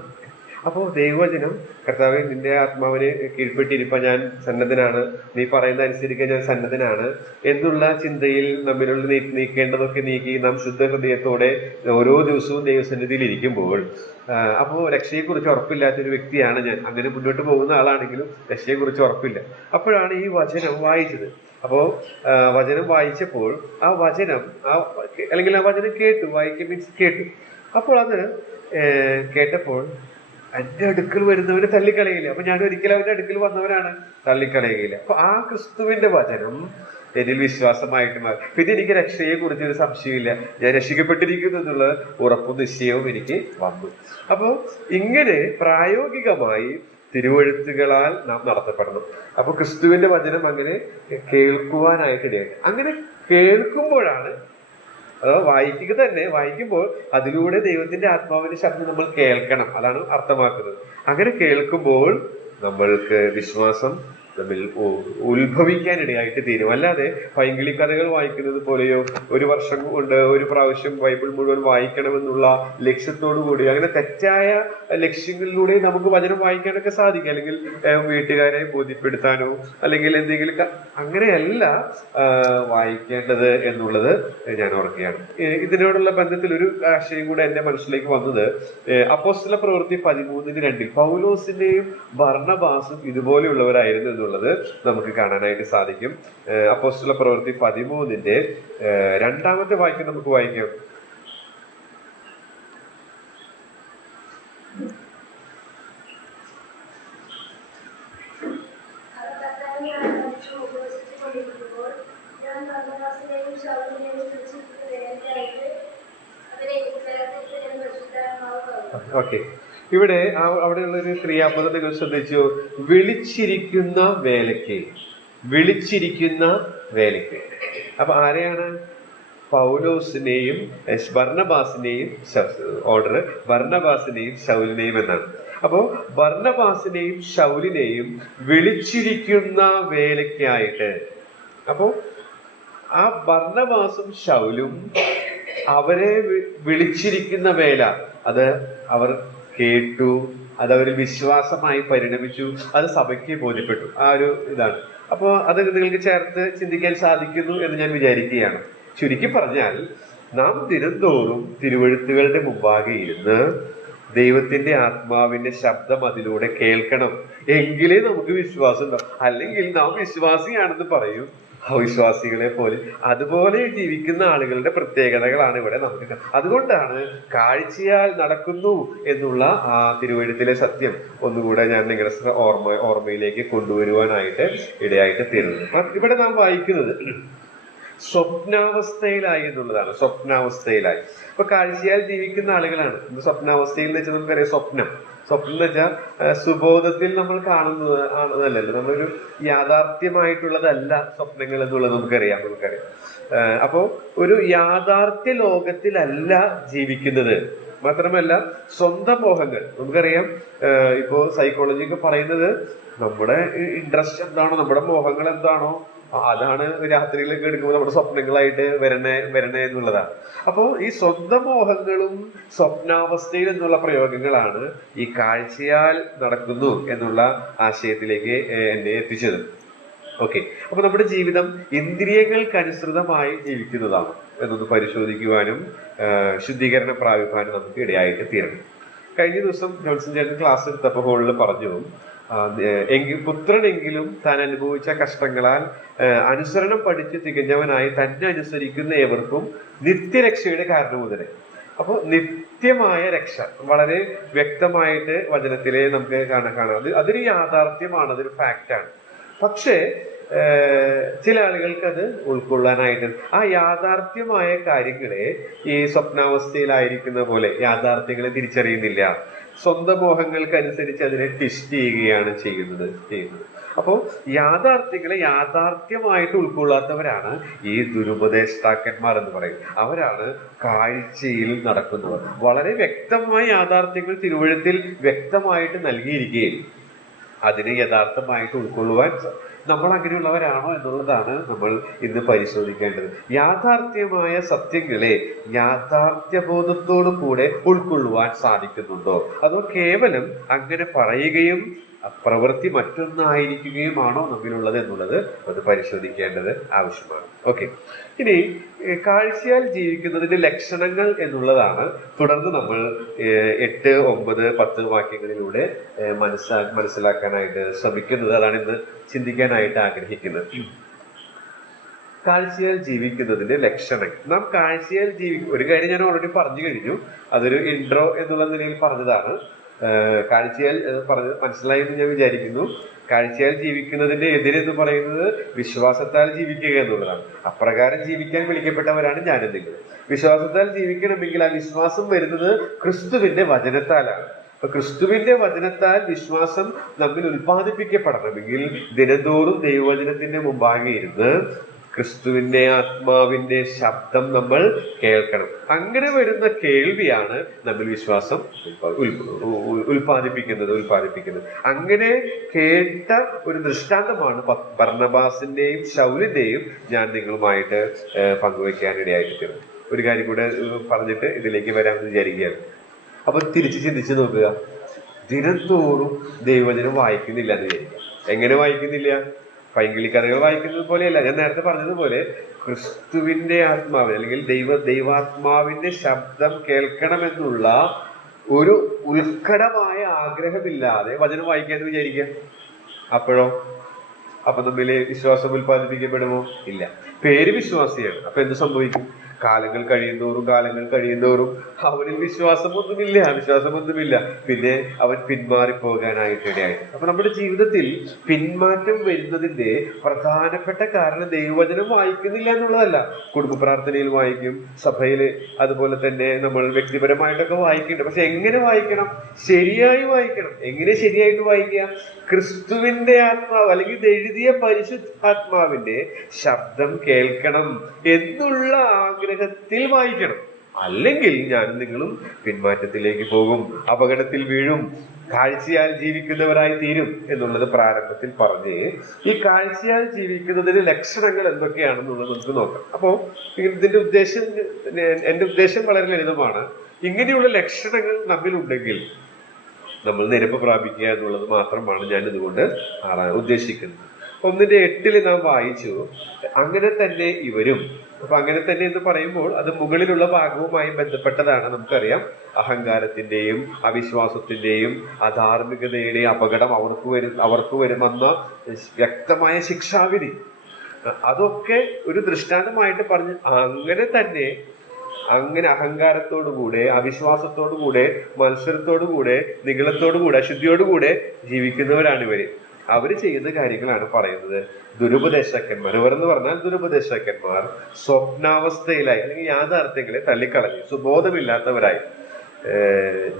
അപ്പോൾ ദൈവവചനം, കർത്താവേ നിന്റെ ആത്മാവിനെ കീഴ്പ്പെട്ടിരിക്കാൻ ഞാൻ സന്നദ്ധനാണ്, നീ പറയുന്ന അനുസരിക്കാൻ ഞാൻ സന്നദ്ധനാണ് എന്നുള്ള ചിന്തയിൽ നമ്മിലുള്ള നീക്കേണ്ടതൊക്കെ നീക്കി നാം ശുദ്ധ ഹൃദയത്തോടെ ഓരോ ദിവസവും ദൈവസന്നിധിയിൽ ഇരിക്കുമ്പോൾ, അപ്പോൾ രക്ഷയെക്കുറിച്ച് ഉറപ്പില്ലാത്തൊരു വ്യക്തിയാണ് ഞാൻ. അങ്ങനെ മുന്നോട്ട് പോകുന്ന ആളാണെങ്കിലും രക്ഷയെക്കുറിച്ച് ഉറപ്പില്ല. അപ്പോഴാണ് ഈ വചനം വായിച്ചത്. അപ്പോ വചനം വായിച്ചപ്പോൾ ആ വചനം കേട്ടു. അപ്പോൾ അത് കേട്ടപ്പോൾ എൻ്റെ അടുക്കൽ വരുന്നവന് തള്ളിക്കളയില്ല. അപ്പൊ ഞാൻ ഒരിക്കലും അവന്റെ അടുക്കൽ വന്നവനാണ്, തള്ളിക്കളയുകയില്ല. അപ്പൊ ആ ക്രിസ്തുവിന്റെ വചനം എന്നിൽ വിശ്വാസമായിട്ട് മാറി. പിന്നെ എനിക്ക് രക്ഷയെ കുറിച്ച് ഒരു സംശയമില്ല, ഞാൻ രക്ഷിക്കപ്പെട്ടിരിക്കുന്നു എന്നുള്ള ഉറപ്പും നിശ്ചയവും എനിക്ക് വന്നു. അപ്പോ ഇങ്ങനെ പ്രായോഗികമായി തിരുവെഴുത്തുകളാൽ നാം നടത്തപ്പെടണം. അപ്പൊ ക്രിസ്തുവിന്റെ വചനം അങ്ങനെ കേൾക്കുവാനായിട്ടിടയാണ്. അങ്ങനെ കേൾക്കുമ്പോഴാണ്, അഥവാ വായിക്കുമ്പോൾ അതിലൂടെ ദൈവത്തിന്റെ ആത്മാവിന്റെ ശബ്ദം നമ്മൾ കേൾക്കണം, അതാണ് അർത്ഥമാക്കുന്നത്. അങ്ങനെ കേൾക്കുമ്പോൾ നമ്മൾക്ക് വിശ്വാസം നമ്മിൽ ഉത്ഭവിക്കാനിടയായിട്ട് തീരും. അല്ലാതെ പൈങ്കിളി കഥകൾ വായിക്കുന്നത് പോലെയോ ഒരു വർഷം കൊണ്ട് ഒരു പ്രാവശ്യം ബൈബിൾ മുഴുവൻ വായിക്കണമെന്നുള്ള ലക്ഷ്യത്തോടു കൂടി, അങ്ങനെ തെറ്റായ ലക്ഷ്യങ്ങളിലൂടെ നമുക്ക് വചനം വായിക്കാനൊക്കെ സാധിക്കും. അല്ലെങ്കിൽ വീട്ടുകാരെ ബോധ്യപ്പെടുത്താനോ അല്ലെങ്കിൽ എന്തെങ്കിലും, അങ്ങനെയല്ല വായിക്കേണ്ടത് എന്നുള്ളത് ഞാൻ ഓർക്കുകയാണ്. ഇതിനോടുള്ള ബന്ധത്തിൽ ഒരു ആശയം കൂടെ എന്റെ മനസ്സിലേക്ക് വന്നത്, അപ്പോസ്തല പ്രവൃത്തി 13:2 പൗലോസിന്റെയും ബർണ്ണബാസും ഇതുപോലെയുള്ളവരായിരുന്നു എന്നുള്ളത് നമുക്ക് കാണാനായിട്ട് സാധിക്കും. അപ്പോസ്തല പ്രവൃത്തി 13:2 നമുക്ക് വായിക്കാം. ഓക്കെ. ഇവിടെ അവിടെയുള്ള ഒരു ക്രിയാപദം നിങ്ങൾ ശ്രദ്ധിച്ചു, വിളിച്ചിരിക്കുന്ന വേലയ്ക്ക്. വിളിച്ചിരിക്കുന്ന വേലയ്ക്ക്. അപ്പൊ ആരെയാണ്? പൗലോസിനെയും ബർന്നബാസിനെയും, ഓർഡർ ബർന്നബാസിനെയും ശൗലിനെയും എന്നാണ്. അപ്പോ ബർന്നബാസിനെയും ശൗലിനെയും വിളിച്ചിരിക്കുന്ന വേലയ്ക്കായിട്ട്. അപ്പോ ആ ബർന്നബാസും ശൗലും അവരെ വിളിച്ചിരിക്കുന്ന വേല, അത് അവർ കേട്ടു, അത് അവർ വിശ്വാസമായി പരിണമിച്ചു, അത് സഭയ്ക്ക് ബോധ്യപ്പെട്ടു. ആ ഒരു ഇതാണ്. അപ്പോൾ അത് നിങ്ങൾക്ക് ചേർത്ത് ചിന്തിക്കാൻ സാധിക്കുന്നു എന്ന് ഞാൻ വിചാരിക്കുകയാണ്. ചുരുക്കി പറഞ്ഞാൽ, നാം ദിനംതോറും തിരുവെഴുത്തുകളുടെ മുമ്പാകെ ഇരുന്ന് ദൈവത്തിന്റെ ആത്മാവിന്റെ ശബ്ദം അതിലൂടെ കേൾക്കണം. എങ്കിലേ നമുക്ക് വിശ്വാസം ഉണ്ടാവും. അല്ലെങ്കിൽ നാം വിശ്വാസിയാണെന്ന് പറയും, അവിശ്വാസികളെ പോലെ. അതുപോലെ ജീവിക്കുന്ന ആളുകളുടെ പ്രത്യേകതകളാണ് ഇവിടെ നമുക്ക്. അതുകൊണ്ടാണ് കാഴ്ചയാൽ നടക്കുന്നു എന്നുള്ള ആ തിരുവെഴുത്തിലെ സത്യം ഒന്നുകൂടെ ഞാൻ നിങ്ങളുടെ ഓർമ്മയിലേക്ക് കൊണ്ടുവരുവാനായിട്ട് ഇടയായിട്ട് തീരുന്നത്. ഇവിടെ നാം വായിക്കുന്നത് സ്വപ്നാവസ്ഥയിലായി എന്നുള്ളതാണ്. സ്വപ്നാവസ്ഥയിലായി. ഇപ്പൊ കാഴ്ചയാൽ ജീവിക്കുന്ന ആളുകളാണ്. സ്വപ്നാവസ്ഥയിൽ എന്ന് വെച്ചാൽ നമുക്കറിയാം, സ്വപ്നം എന്ന് വെച്ചാൽ സുബോധത്തിൽ നമ്മൾ കാണുന്നത് ആണെന്നല്ലല്ലോ, നമ്മളൊരു യാഥാർത്ഥ്യമായിട്ടുള്ളതല്ല സ്വപ്നങ്ങൾ എന്നുള്ളത് നമുക്കറിയാം. അപ്പോ ഒരു യാഥാർത്ഥ്യ ലോകത്തിലല്ല ജീവിക്കുന്നത്. മാത്രമല്ല സ്വന്തം മോഹങ്ങൾ, നമുക്കറിയാം ഇപ്പോ സൈക്കോളജി ഒക്കെ പറയുന്നത്, നമ്മുടെ ഇൻട്രസ്റ്റ് എന്താണോ, നമ്മുടെ മോഹങ്ങൾ എന്താണോ, അതാണ് രാത്രിയിലൊക്കെ എടുക്കുമ്പോൾ നമ്മുടെ സ്വപ്നങ്ങളായിട്ട് വരണേ എന്നുള്ളതാണ്. അപ്പോ ഈ സ്വന്തം മോഹങ്ങളും സ്വപ്നാവസ്ഥയിൽ എന്നുള്ള പ്രയോഗങ്ങളാണ് ഈ കാഴ്ചയാൽ നടക്കുന്നു എന്നുള്ള ആശയത്തിലേക്ക് എന്നെ എത്തിച്ചത്. ഓക്കെ. അപ്പൊ നമ്മുടെ ജീവിതം ഇന്ദ്രിയങ്ങൾക്കനുസൃതമായി ജീവിക്കുന്നതാണ് എന്നൊന്ന് പരിശോധിക്കുവാനും ശുദ്ധീകരണം പ്രാപിക്കാനും നമുക്ക് ഇടയായിട്ട് തീരണം. കഴിഞ്ഞ ദിവസം ജോൺസൺ ചേട്ടൻ ക്ലാസ് എടുത്തപ്പോൾ ഹോളിൽ പറഞ്ഞു, പുത്രനെങ്കിലും താൻ അനുഭവിച്ച കഷ്ടങ്ങളാൽ അനുസരണം പഠിച്ച് തികഞ്ഞവനായി തന്നെ അനുസരിക്കുന്ന ഏവർക്കും നിത്യരക്ഷയുടെ കാരണമുതലേ. അപ്പൊ നിത്യമായ രക്ഷ വളരെ വ്യക്തമായിട്ട് വചനത്തിലെ നമുക്ക് കാണാം. അതൊരു യാഥാർത്ഥ്യമാണ്, അതൊരു ഫാക്റ്റാണ്. പക്ഷേ ചില ആളുകൾക്ക് അത് ഉൾക്കൊള്ളാനായിട്ട് ആ യാഥാർത്ഥ്യമായ കാര്യങ്ങളെ ഈ സ്വപ്നാവസ്ഥയിലായിരിക്കുന്ന പോലെ യാഥാർത്ഥ്യങ്ങളെ തിരിച്ചറിയുന്നില്ല. സ്വന്തം മോഹങ്ങൾക്കനുസരിച്ച് അതിനെ ട്വിസ്റ്റ് ചെയ്യുകയാണ് ചെയ്യുന്നത്. അപ്പോൾ യാഥാർത്ഥ്യങ്ങളെ യാഥാർത്ഥ്യമായിട്ട് ഉൾക്കൊള്ളാത്തവരാണ് ഈ ദുരുപദേഷ്ടാക്കന്മാർ എന്ന് പറയും. അവരാണ് കാഴ്ചയിൽ നടക്കുന്നവർ. വളരെ വ്യക്തമായ യാഥാർത്ഥ്യങ്ങൾ തിരുവഴുത്തിൽ വ്യക്തമായിട്ട് നൽകിയിരിക്കുകയും അതിനെ യഥാർത്ഥമായിട്ട് ഉൾക്കൊള്ളുവാൻ നമ്മൾ അങ്ങനെയുള്ളവരാണോ എന്നുള്ളതാണ് നമ്മൾ ഇന്ന് പരിശോധിക്കേണ്ടത്. യാഥാർത്ഥ്യമായ സത്യങ്ങളെ യാഥാർത്ഥ്യബോധത്തോടു കൂടെ ഉൾക്കൊള്ളുവാൻ സാധിക്കുന്നുണ്ടോ, അതോ കേവലം അങ്ങനെ പറയുകയും പ്രവൃത്തി മറ്റൊന്നായിരിക്കുകയുമാണോ നമ്മിലുള്ളത് എന്നുള്ളത് അത് പരിശോധിക്കേണ്ടത് ആവശ്യമാണ്. ഓക്കെ. ഇനി കാഴ്ചയാൽ ജീവിക്കുന്നതിന്റെ ലക്ഷണങ്ങൾ എന്നുള്ളതാണ് തുടർന്ന് നമ്മൾ 8, 9, 10 വാക്യങ്ങളിലൂടെ മനസ്സിലാക്കാനായിട്ട് ശ്രമിക്കുന്നത്. അതാണ് ഇന്ന് ചിന്തിക്കാനായിട്ട് ആഗ്രഹിക്കുന്നത്. കാഴ്ചയാൽ ജീവിക്കുന്നതിന്റെ ലക്ഷണങ്ങൾ. നാം കാഴ്ചയാൽ ഒരു കാര്യം ഞാൻ ഓൾറെഡി പറഞ്ഞു കഴിഞ്ഞു, അതൊരു ഇൻട്രോ എന്നുള്ള നിലയിൽ പറഞ്ഞതാണ്. കാഴ്ചയാൽ പറഞ്ഞത് മനസ്സിലായി എന്ന് ഞാൻ വിചാരിക്കുന്നു. കാഴ്ചയാൽ ജീവിക്കുന്നതിന്റെ എതിരെന്ന് പറയുന്നത് വിശ്വാസത്താൽ ജീവിക്കുക എന്നുള്ളതാണ്. അപ്രകാരം ജീവിക്കാൻ വിളിക്കപ്പെട്ടവരാണ് ഞാനും നിങ്ങൾ. വിശ്വാസത്താൽ ജീവിക്കണമെങ്കിൽ ആ വിശ്വാസം വരുന്നത് ക്രിസ്തുവിന്റെ വചനത്താലാണ്. അപ്പൊ ക്രിസ്തുവിന്റെ വചനത്താൽ വിശ്വാസം നമ്മിൽ ഉൽപ്പാദിപ്പിക്കപ്പെടണമെങ്കിൽ ദിനംതോറും ദൈവവചനത്തിന്റെ മുമ്പാകെ ഇരുന്ന് ക്രിസ്തുവിന്റെ ആത്മാവിന്റെ ശബ്ദം നമ്മൾ കേൾക്കണം. അങ്ങനെ വരുന്ന കേൾവിയാണ് നമ്മൾ വിശ്വാസം ഉൽപ്പാദിപ്പിക്കുന്നത്. അങ്ങനെ കേട്ട ഒരു ദൃഷ്ടാന്തമാണ് ബർന്നബാസിന്റെയും ശൗലിന്റെയും ഞാൻ നിങ്ങളുമായിട്ട് പങ്കുവെക്കാനിടയായിട്ട് തീർന്നു. ഒരു കാര്യം കൂടെ പറഞ്ഞിട്ട് ഇതിലേക്ക് വരാമെന്ന് വിചാരിക്കുകയാണ്. അപ്പൊ തിരിച്ച് ചിന്തിച്ച് നോക്കുക, ദിനംതോറും ദൈവവചനം വായിക്കുന്നില്ല എന്ന് വിചാരിക്കുക. എങ്ങനെ വായിക്കുന്നില്ല? പൈങ്കിളി കഥകൾ വായിക്കുന്നത് പോലെയല്ല. ഞാൻ നേരത്തെ പറഞ്ഞതുപോലെ ക്രിസ്തുവിന്റെ ആത്മാവ് അല്ലെങ്കിൽ ദൈവാത്മാവിന്റെ ശബ്ദം കേൾക്കണമെന്നുള്ള ഒരു ഉത്കടമായ ആഗ്രഹമില്ലാതെ വചനം വായിക്കാന്ന് വിചാരിക്കുക. അപ്പൊ നമ്മിലെ വിശ്വാസം ഉൽപ്പാദിപ്പിക്കപ്പെടുമോ? ഇല്ല. പേര് വിശ്വാസിയാണ്. അപ്പൊ എന്ത് സംഭവിക്കും? കാലങ്ങൾ കഴിയുന്തോറും അവനിൽ വിശ്വാസമൊന്നുമില്ല. പിന്നെ അവൻ പിന്മാറിപ്പോകാനായിട്ടിടയായി. അപ്പൊ നമ്മുടെ ജീവിതത്തിൽ പിന്മാറ്റം വരുന്നതിന്റെ പ്രധാനപ്പെട്ട കാരണം ദൈവവചനം വായിക്കുന്നില്ല എന്നുള്ളതല്ല. കുടുംബ പ്രാർത്ഥനയിൽ വായിക്കും, സഭയില് അതുപോലെ തന്നെ നമ്മൾ വ്യക്തിപരമായിട്ടൊക്കെ വായിക്കുന്നുണ്ട്. പക്ഷെ എങ്ങനെ വായിക്കണം? ശരിയായി വായിക്കണം. എങ്ങനെ ശരിയായിട്ട് വായിക്കുക? ക്രിസ്തുവിന്റെ ആത്മാവ് അല്ലെങ്കിൽ എഴുതിയ പരിശുദ്ധാത്മാവിന്റെ ശബ്ദം കേൾക്കണം എന്നുള്ള ആഗ്രഹത്തിൽ വായിക്കണം. അല്ലെങ്കിൽ ഞാനും നിങ്ങളും പിന്മാറ്റത്തിലേക്ക് പോകും, അപകടത്തിൽ വീഴും, കാഴ്ചയാൽ ജീവിക്കുന്നവരായി തീരും എന്നുള്ളത് പ്രാരംഭത്തിൽ പറഞ്ഞ് ഈ കാഴ്ചയാൽ ജീവിക്കുന്നതിന് ലക്ഷണങ്ങൾ എന്തൊക്കെയാണെന്നുള്ളത് നമുക്ക് നോക്കാം. അപ്പോ എന്റെ ഉദ്ദേശം വളരെ ലളിതമാണ്. ഇങ്ങനെയുള്ള ലക്ഷണങ്ങൾ നമ്മിലുണ്ടെങ്കിൽ നമ്മൾ നിരപ്പ് പ്രാപിക്കുക എന്നുള്ളത് മാത്രമാണ് ഞാൻ ഇതുകൊണ്ട് ഉദ്ദേശിക്കുന്നത്. 1:8 നാം വായിച്ചു, അങ്ങനെ തന്നെ ഇവരും. അപ്പൊ അങ്ങനെ തന്നെ എന്ന് പറയുമ്പോൾ അത് മുകളിലുള്ള ഭാഗവുമായി ബന്ധപ്പെട്ടതാണ്. നമുക്കറിയാം, അഹങ്കാരത്തിന്റെയും അവിശ്വാസത്തിന്റെയും അധാർമികതയുടെയും അപകടം അവർക്ക് വരുമെന്ന വ്യക്തമായ ശിക്ഷാവിധി, അതൊക്കെ ഒരു ദൃഷ്ടാന്തമായിട്ട് പറഞ്ഞ് അങ്ങനെ അഹങ്കാരത്തോടുകൂടെ, അവിശ്വാസത്തോടുകൂടെ, മത്സരത്തോടുകൂടെ, നിഗളത്തോടുകൂടെ, അശുദ്ധിയോടുകൂടെ ജീവിക്കുന്നവരാണ് ഇവര്. അവര് ചെയ്യുന്ന കാര്യങ്ങളാണ് പറയുന്നത്. ദുരുപദേശകന്മാർ, ഇവരെന്ന് പറഞ്ഞാൽ ദുരുപദേശകന്മാർ സ്വപ്നാവസ്ഥയിലായി അല്ലെങ്കിൽ യാഥാർത്ഥ്യങ്ങളെ തള്ളിക്കളഞ്ഞു സുബോധമില്ലാത്തവരായി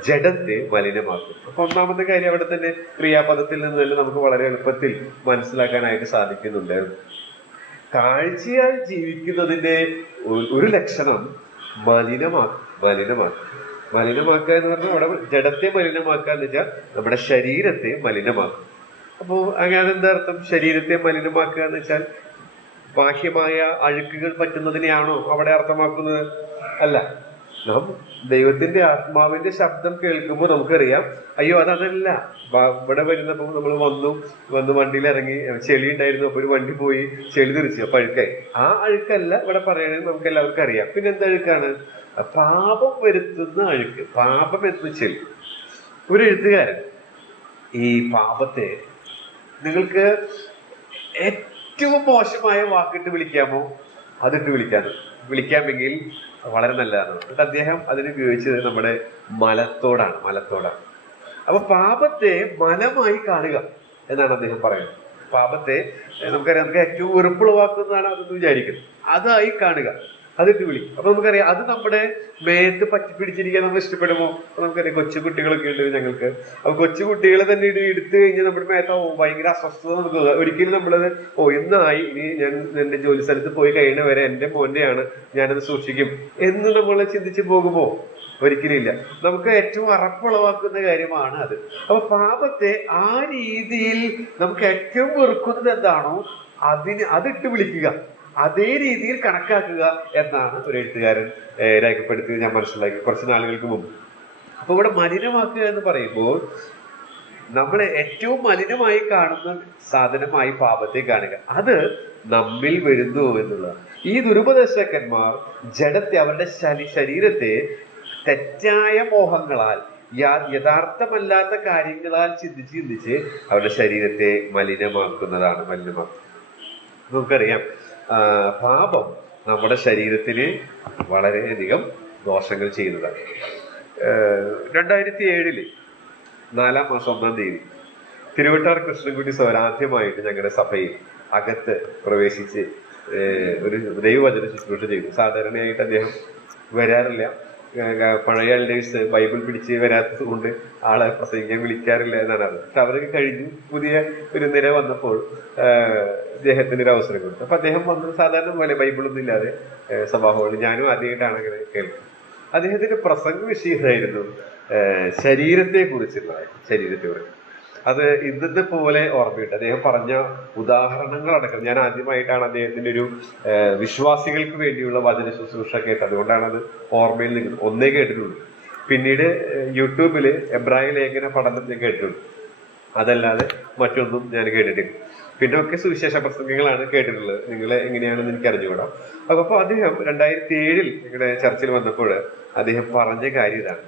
ജഡത്തെ മലിനമാക്കും. അപ്പൊ ഒന്നാമത്തെ കാര്യം അവിടെ തന്നെ ക്രിയാപദത്തിൽ നിന്ന് തന്നെ നമുക്ക് വളരെ എളുപ്പത്തിൽ മനസ്സിലാക്കാനായിട്ട് സാധിക്കുന്നുണ്ട്. കാഴ്ചയാൽ ജീവിക്കുന്നതിന്റെ ഒരു ലക്ഷണം മലിനമാക്കുക എന്ന് പറഞ്ഞാൽ അവിടെ ജഡത്തെ മലിനമാക്കുക എന്ന് വെച്ചാൽ നമ്മുടെ ശരീരത്തെ മലിനമാക്കും. അപ്പോ അങ്ങനെ അതെന്താ അർത്ഥം? ശരീരത്തെ മലിനമാക്കുക എന്ന് വെച്ചാൽ ബാഹ്യമായ അഴുക്കുകൾ പറ്റുന്നതിനെയാണോ അവിടെ അർത്ഥമാക്കുന്നത്? അല്ല. നാം ദൈവത്തിന്റെ ആത്മാവിന്റെ ശബ്ദം കേൾക്കുമ്പോൾ നമുക്കറിയാം, അയ്യോ അതല്ല. ഇവിടെ വരുന്നപ്പോ നമ്മൾ വന്ന് വണ്ടിയിൽ ഇറങ്ങി, ചെളി ഉണ്ടായിരുന്നു, അപ്പൊ ഒരു വണ്ടി പോയി ചെളി തെറിച്ചു, അപ്പൊ അഴുക്കായി. ആ അഴുക്കല്ല ഇവിടെ പറയണത്, നമുക്ക് എല്ലാവർക്കും അറിയാം. പിന്നെ എന്ത് അഴുക്കാണ്? പാപം വരുത്തുന്ന അഴുക്ക്, പാപം എന്ന ചെളി. ഒരു എഴുത്തുകാരൻ ഈ പാപത്തെ നിങ്ങൾക്ക് ഏറ്റവും മോശമായ വാക്കിട്ട് വിളിക്കാമോ? അതിട്ട് വിളിക്കാമെങ്കിൽ വളരെ നല്ലതാണ്. എന്നിട്ട് അദ്ദേഹം അതിന് ഉപയോഗിച്ചത് നമ്മുടെ മലത്തോടാണ്. അപ്പൊ പാപത്തെ മലമായി കാണുക എന്നാണ് അദ്ദേഹം പറയുന്നത്. പാപത്തെ നമുക്കറിയാം, നമുക്ക് ഏറ്റവും വെറുപ്പുളവാക്കുന്നതാണ് അതെന്ന് വിചാരിക്കുന്നത്. അതായി കാണുക, അതിട്ട് വിളിക്കും. അപ്പൊ നമുക്കറിയാം, അത് നമ്മുടെ മേത്ത് പറ്റിപ്പിടിച്ചിരിക്കാൻ നമ്മൾ ഇഷ്ടപ്പെടുമോ? അപ്പൊ നമുക്കറിയാം, കൊച്ചുകുട്ടികളൊക്കെ ഉണ്ട് ഞങ്ങൾക്ക്. അപ്പൊ കൊച്ചുകുട്ടികളെ തന്നെ എടുത്തു കഴിഞ്ഞാൽ നമ്മുടെ മേത്ത ഭയങ്കര അസ്വസ്ഥത നമുക്ക്. ഒരിക്കലും നമ്മളത് ഇന്നായി, ഇനി ഞാൻ എന്റെ ജോലി സ്ഥലത്ത് പോയി കഴിയുന്ന വരെ എന്റെ മോന്റെയാണ്, ഞാനത് സൂക്ഷിക്കും എന്ന് നമ്മൾ ചിന്തിച്ചു പോകുമോ? ഒരിക്കലും ഇല്ല. നമുക്ക് ഏറ്റവും അറപ്പുളവാക്കുന്ന കാര്യമാണ് അത്. അപ്പൊ പാപത്തെ ആ രീതിയിൽ നമുക്ക് ഏറ്റവും വെറുക്കുന്നത് എന്താണോ അതിട്ട് വിളിക്കുക, അതേ രീതിയിൽ കണക്കാക്കുക എന്നാണ് ഒരു എഴുത്തുകാരൻ രേഖപ്പെടുത്തിയത് ഞാൻ മനസ്സിലാക്കി കുറച്ച് നാളുകൾക്ക് മുമ്പ്. അപ്പൊ ഇവിടെ മലിനമാക്കുക എന്ന് പറയുമ്പോൾ നമ്മൾ ഏറ്റവും മലിനമായി കാണുന്ന സാധനമായി പാപത്തെ കാണുക, അത് നമ്മിൽ വരുന്നു എന്നുള്ളതാണ്. ഈ ദുരുപദേശകന്മാർ ജഡത്തെ, അവരുടെ ശരീരത്തെ തെറ്റായ മോഹങ്ങളാൽ, യഥാർത്ഥമല്ലാത്ത കാര്യങ്ങളാൽ ചിന്തിച്ച് അവരുടെ ശരീരത്തെ മലിനമാക്കുന്നതാണ്. നമുക്കറിയാം, പാപം നമ്മുടെ ശരീരത്തിന് വളരെയധികം ദോഷങ്ങൾ ചെയ്യുന്നതാണ്. 2007 4-ാം മാസം 1-ാം തീയതി തിരുവട്ടാർ കൃഷ്ണൻകുട്ടി സർ ആദ്യമായിട്ട് ഞങ്ങളുടെ സഭയിൽ അകത്ത് പ്രവേശിച്ച് ഒരു ദൈവവചന ശുശ്രൂഷ ചെയ്തു. സാധാരണയായിട്ട് അദ്ദേഹം വരാറില്ല. പഴയ എൽഡേഴ്സ് ബൈബിൾ പിടിച്ച് വരാത്തത് കൊണ്ട് ആളെ പ്രസംഗിക്കാൻ വിളിക്കാറില്ല എന്നാണ് അത്. പക്ഷെ അവരൊക്കെ കഴിഞ്ഞ് പുതിയ ഒരു നിര വന്നപ്പോൾ അദ്ദേഹത്തിന് ഒരു അവസരം കൊടുത്തു. അപ്പൊ അദ്ദേഹം വന്ന് സാധാരണ പോലെ ബൈബിളൊന്നും ഇല്ലാതെ സഭാഹോളിൽ, ഞാനും ആദ്യമായിട്ടാണ് അങ്ങനെ കേൾക്കുന്നത്. അദ്ദേഹത്തിന്റെ പ്രസംഗ വിഷയമായിരുന്നു ശരീരത്തെ കുറിച്ച്. അത് ഇന്നത്തെ പോലെ ഓർമ്മയുണ്ട്. അദ്ദേഹം പറഞ്ഞ ഉദാഹരണങ്ങളടക്കം ഞാൻ ആദ്യമായിട്ടാണ് അദ്ദേഹത്തിന്റെ ഒരു വിശ്വാസികൾക്ക് വേണ്ടിയുള്ള വചന ശുശ്രൂഷ കേട്ടത്. അതുകൊണ്ടാണ് അത് ഓർമ്മയിൽ നിൽക്കുന്നത്. ഒന്നേ കേട്ടിട്ടുള്ളൂ. പിന്നീട് യൂട്യൂബില് എബ്രായ ലേഖന പഠനത്തിന് കേട്ടിട്ടുണ്ട്. അതല്ലാതെ മറ്റൊന്നും ഞാൻ കേട്ടിട്ടില്ല. പിന്നെ ഒക്കെ സുവിശേഷ പ്രസംഗങ്ങളാണ് കേട്ടിട്ടുള്ളത്. നിങ്ങളെ എങ്ങനെയാണെന്ന് എനിക്ക് അറിഞ്ഞുകൂടാം. അപ്പൊ അദ്ദേഹം 2007 ഞങ്ങളുടെ ചർച്ചിൽ വന്നപ്പോൾ അദ്ദേഹം പറഞ്ഞ കാര്യം ഇതാണ്.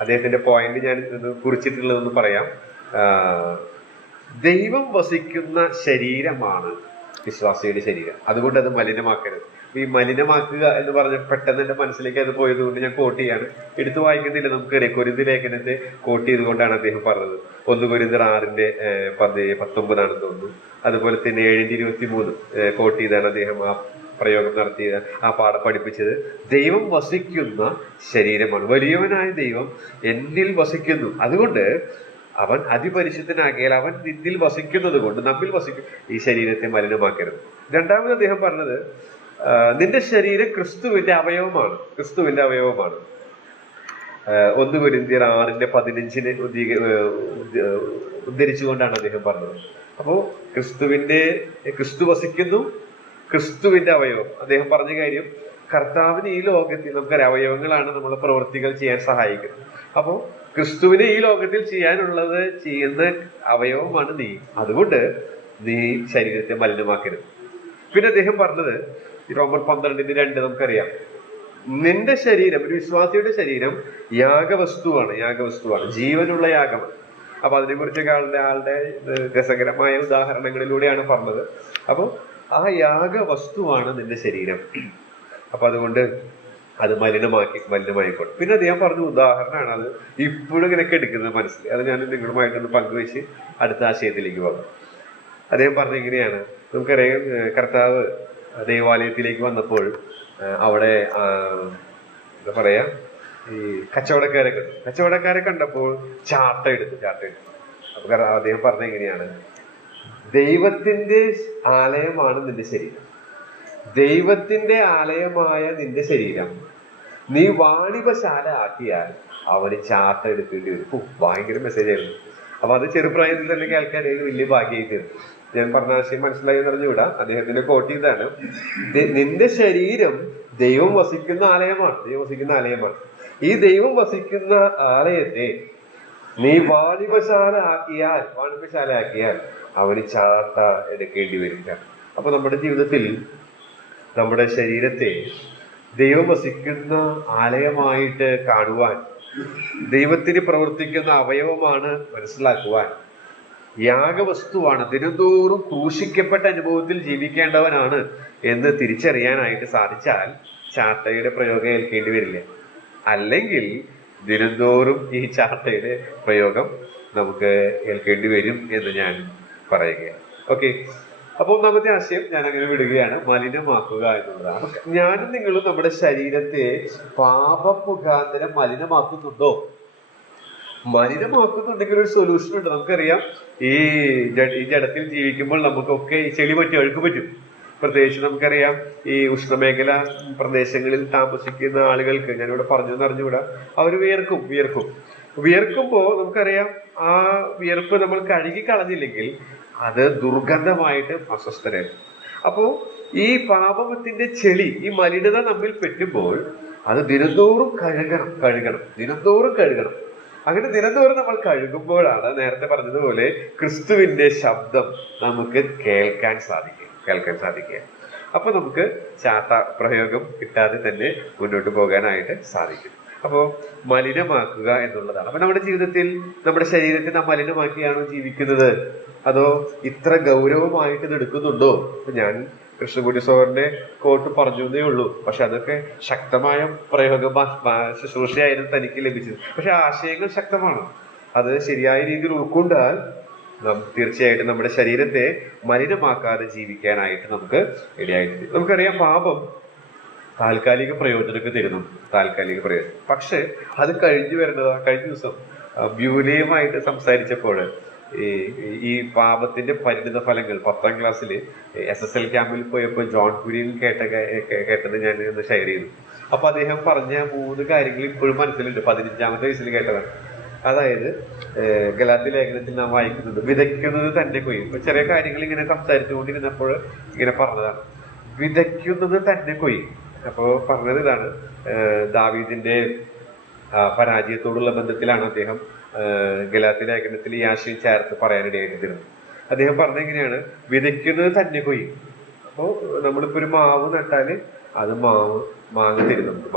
അദ്ദേഹത്തിന്റെ പോയിന്റ് ഞാൻ കുറിച്ചിട്ടുള്ളതെന്ന് പറയാം. ദൈവം വസിക്കുന്ന ശരീരമാണ് വിശ്വാസിയുടെ ശരീരം, അതുകൊണ്ട് അത് മലിനമാക്കരുത്. ഈ മലിനമാക്കുക എന്ന് പറഞ്ഞ പെട്ടെന്ന് എന്റെ മനസ്സിലേക്ക് അത് പോയത് കൊണ്ട് ഞാൻ കോട്ട് ചെയ്യാണ്. എടുത്തു വായിക്കുന്നില്ല. നമുക്കറിയാം കൊരിന്ത്യർ ലേഖനത്തെ കോട്ട് ചെയ്തുകൊണ്ടാണ് അദ്ദേഹം പറഞ്ഞത്. 1 കൊരിന്ത്യർ 6:19 തോന്നുന്നു. അതുപോലെ തന്നെ 7:23 കോട്ട് ചെയ്താണ് അദ്ദേഹം ആ പ്രയോഗം നടത്തിയ ആ പാഠം പഠിപ്പിച്ചത്. ദൈവം വസിക്കുന്ന ശരീരമാണ്. വലിയവനായ ദൈവം എന്നിൽ വസിക്കുന്നു. അതുകൊണ്ട് അവൻ അതിപരിശുദ്ധനാകിയാൽ അവൻ നിന്നിൽ വസിക്കുന്നത് കൊണ്ട് നമ്മിൽ വസിക്കും. ഈ ശരീരത്തെ മലിനമാക്കരുത്. രണ്ടാമത് അദ്ദേഹം പറഞ്ഞത് നിന്റെ ശരീരം ക്രിസ്തുവിന്റെ അവയവമാണ്. ക്രിസ്തുവിന്റെ അവയവമാണ്. 1 കൊരിന്ത്യർ 6:15 ഉദ്ധരിച്ചുകൊണ്ടാണ് അദ്ദേഹം പറഞ്ഞത്. അപ്പോ ക്രിസ്തു വസിക്കുന്നു, ക്രിസ്തുവിന്റെ അവയവം. അദ്ദേഹം പറഞ്ഞ കാര്യം കർത്താവിന് ഈ ലോകത്തിൽ നമുക്കറിയാം അവയവങ്ങളാണ് നമ്മളെ പ്രവൃത്തികൾ ചെയ്യാൻ സഹായിക്കുന്നത്. അപ്പോ ക്രിസ്തുവിനെ ഈ ലോകത്തിൽ ചെയ്യാനുള്ളത് ചെയ്യുന്ന അവയവമാണ് നീ. അതുകൊണ്ട് നീ ശരീരത്തെ മലിനമാക്കരുത്. പിന്നെ അദ്ദേഹം പറഞ്ഞത് റോമർ 12:2 നമുക്കറിയാം. നിന്റെ ശരീരം, ഒരു വിശ്വാസിയുടെ ശരീരം യാഗവസ്തുവാണ്, ജീവനുള്ള യാഗമാണ്. അപ്പൊ അതിനെക്കുറിച്ചൊക്കെ ആളുടെ രസകരമായ ഉദാഹരണങ്ങളിലൂടെയാണ് പറഞ്ഞത്. അപ്പൊ ആ യാഗവസ്തുവാണ് നിന്റെ ശരീരം. അപ്പൊ അതുകൊണ്ട് അത് മലിനമായിക്കോട്ടെ. പിന്നെ അദ്ദേഹം പറഞ്ഞ ഉദാഹരണമാണ്, അത് ഇപ്പോഴും ഇങ്ങനെയൊക്കെ എടുക്കുന്നത് മനസ്സിൽ. അത് ഞാൻ നിങ്ങളുമായിട്ടൊന്ന് പങ്കുവെച്ച് അടുത്ത ആശയത്തിലേക്ക് പോകാം. അദ്ദേഹം പറഞ്ഞ ഇങ്ങനെയാണ്. നമുക്കറിയാം കർത്താവ് ദേവാലയത്തിലേക്ക് വന്നപ്പോൾ അവിടെ എന്താ പറയാ, ഈ കച്ചവടക്കാരെ കണ്ടപ്പോൾ ചാട്ട എടുത്തു. അപ്പൊ അദ്ദേഹം പറഞ്ഞ എങ്ങനെയാണ്, ദൈവത്തിന്റെ ആലയമാണ് നിന്റെ ശരീരം. ദൈവത്തിന്റെ ആലയമായ നിന്റെ ശരീരം നീ വാണിഭശാല ആക്കിയാൽ അവന് ചാട്ട എടുക്കേണ്ടി വരും. ഭയങ്കര മെസ്സേജ് ആയിരുന്നു. അപ്പൊ അത് ചെറുപ്രായത്തിൽ തന്നെ കേൾക്കാൻ വലിയ ഭാഗ്യമായി തീർന്നു. ഞാൻ പറഞ്ഞ ആശയം മനസ്സിലായി എന്നറിഞ്ഞുകൂടാ. അദ്ദേഹത്തിന്റെ കോട്ട് ചെയ്താണ്, നിന്റെ ശരീരം ദൈവം വസിക്കുന്ന ആലയമാണ്. ഈ ദൈവം വസിക്കുന്ന ആലയത്തെ നീ വാണിഭശാല ആക്കിയാൽ അവന് ചാട്ട എടുക്കേണ്ടി വരില്ല. അപ്പൊ നമ്മുടെ ജീവിതത്തിൽ നമ്മുടെ ശരീരത്തെ ദൈവം വസിക്കുന്ന ആലയമായിട്ട് കാണുവാൻ, ദൈവത്തിന് പ്രവർത്തിക്കുന്ന അവയവമാണ് മനസ്സിലാക്കുവാൻ, യാഗവസ്തുവാണ്, ദിനംതോറും ക്രൂശിക്കപ്പെട്ട അനുഭവത്തിൽ ജീവിക്കേണ്ടവനാണ് എന്ന് തിരിച്ചറിയാനായിട്ട് സാധിച്ചാൽ ചാട്ടയുടെ പ്രയോഗം ഏൽക്കേണ്ടി വരില്ല. അല്ലെങ്കിൽ ദിനംതോറും ഈ ചാട്ടയുടെ പ്രയോഗം നമുക്ക് ഏൽക്കേണ്ടി വരും എന്ന് ഞാൻ പറയുകയാണ്. ഓക്കെ, അപ്പൊ ഒന്നാമത്തെ ആശയം ഞാൻ അങ്ങനെ വിടുകയാണ്, മലിനമാക്കുക എന്നുള്ളതാണ്. അപ്പൊ ഞാനും നിങ്ങളും നമ്മുടെ ശരീരത്തെ പാപം മുഖാന്തരം മലിനമാക്കുന്നുണ്ടോ? മലിനമാക്കുന്നുണ്ടെങ്കിൽ ഒരു സൊല്യൂഷൻ ഉണ്ട്. നമുക്കറിയാം ഈ ജഡത്തിൽ ജീവിക്കുമ്പോൾ നമുക്കൊക്കെ ഈ ചെളി പറ്റും, അഴുക്ക് പറ്റും. പ്രത്യേകിച്ച് നമുക്കറിയാം ഈ ഉഷ്ണമേഖല പ്രദേശങ്ങളിൽ താമസിക്കുന്ന ആളുകൾക്ക്, ഞാനിവിടെ പറഞ്ഞെന്ന് അറിഞ്ഞുകൂടാ, അവർ വിയർക്കുമ്പോൾ നമുക്കറിയാം ആ വിയർപ്പ് നമ്മൾ കഴുകി കളഞ്ഞില്ലെങ്കിൽ അത് ദുർഗന്ധമായിട്ട് അസ്വസ്ഥരായിരുന്നു. അപ്പോ ഈ പാപത്തിന്റെ ചെളി, ഈ മലിനത നമ്മിൽ പറ്റുമ്പോൾ അത് ദിനംതോറും കഴുകണം. അങ്ങനെ ദിനംതോറും നമ്മൾ കഴുകുമ്പോഴാണ് നേരത്തെ പറഞ്ഞതുപോലെ ക്രിസ്തുവിന്റെ ശബ്ദം നമുക്ക് കേൾക്കാൻ സാധിക്കുക. അപ്പൊ നമുക്ക് ചാട്ട പ്രയോഗം കിട്ടാതെ തന്നെ മുന്നോട്ട് പോകാനായിട്ട് സാധിക്കും. അപ്പോ മലിനമാക്കുക എന്നുള്ളതാണ്. അപ്പൊ നമ്മുടെ ജീവിതത്തിൽ നമ്മുടെ ശരീരത്തെ നാം മലിനമാക്കിയാണോ ജീവിക്കുന്നത്, അതോ ഇത്ര ഗൗരവമായിട്ട് ഇത് എടുക്കുന്നുണ്ടോ? ഞാൻ കൃഷ്ണൻകുട്ടി സോറിന്റെ കോട്ട് പറഞ്ഞേ ഉള്ളൂ, പക്ഷെ അതൊക്കെ ശക്തമായ ശുശ്രൂഷയായിരുന്നു തനിക്ക് ലഭിച്ചത്. പക്ഷെ ആശയങ്ങൾ ശക്തമാണ്. അത് ശരിയായ രീതിയിൽ ഉൾക്കൊണ്ടാൽ തീർച്ചയായിട്ടും നമ്മുടെ ശരീരത്തെ മലിനമാക്കാതെ ജീവിക്കാനായിട്ട് നമുക്ക് ഇടയായിട്ട്. നമുക്കറിയാം പാപം താൽക്കാലിക പ്രയോജനമൊക്കെ തരുന്നുണ്ട്, പക്ഷെ അത് കഴിഞ്ഞു വരുന്നതാ. കഴിഞ്ഞ ദിവസം ബ്യൂലയുമായിട്ട് സംസാരിച്ചപ്പോൾ ഈ പാപത്തിന്റെ പരിണിത ഫലങ്ങൾ 10ാം ക്ലാസ്സിൽ SSL ക്യാമ്പിൽ പോയപ്പോൾ ജോൺ കുര്യൻ കേട്ടത് ഞാൻ ഒന്ന് ഷെയർ ചെയ്തു. അപ്പൊ അദ്ദേഹം പറഞ്ഞ 3 കാര്യങ്ങൾ ഇപ്പോഴും മനസ്സിലുണ്ട്. 15ാമത്തെ വയസ്സിൽ കേട്ടതാണ്. അതായത് ഗലാത്യ ലേഖനത്തിൽ നാം വായിക്കുന്നത് വിതയ്ക്കുന്നത് തന്നെ കൊയ്യും. ചെറിയ കാര്യങ്ങൾ ഇങ്ങനെ സംസാരിച്ചുകൊണ്ടിരുന്നപ്പോൾ ഇങ്ങനെ പറഞ്ഞതാണ്, വിതയ്ക്കുന്നത് തന്നെ കൊയ്യും. അപ്പോ പറഞ്ഞത് ഇതാണ്, ദാവീദിന്റെ പരാജയത്തോടുള്ള ബന്ധത്തിലാണ് അദ്ദേഹം ഗലാത്യ ലേഖനത്തിൽ ഈ ആശയം ചേർത്ത് പറയാനിടയായിട്ടിരുന്നത്. അദ്ദേഹം പറഞ്ഞ എങ്ങനെയാണ്, വിതയ്ക്കുന്നത് തന്നെ കൊയ്യും. അപ്പോ നമ്മളിപ്പോ ഒരു മാവ് നട്ടാല് അത് മാങ്ങ തരും നമുക്ക്.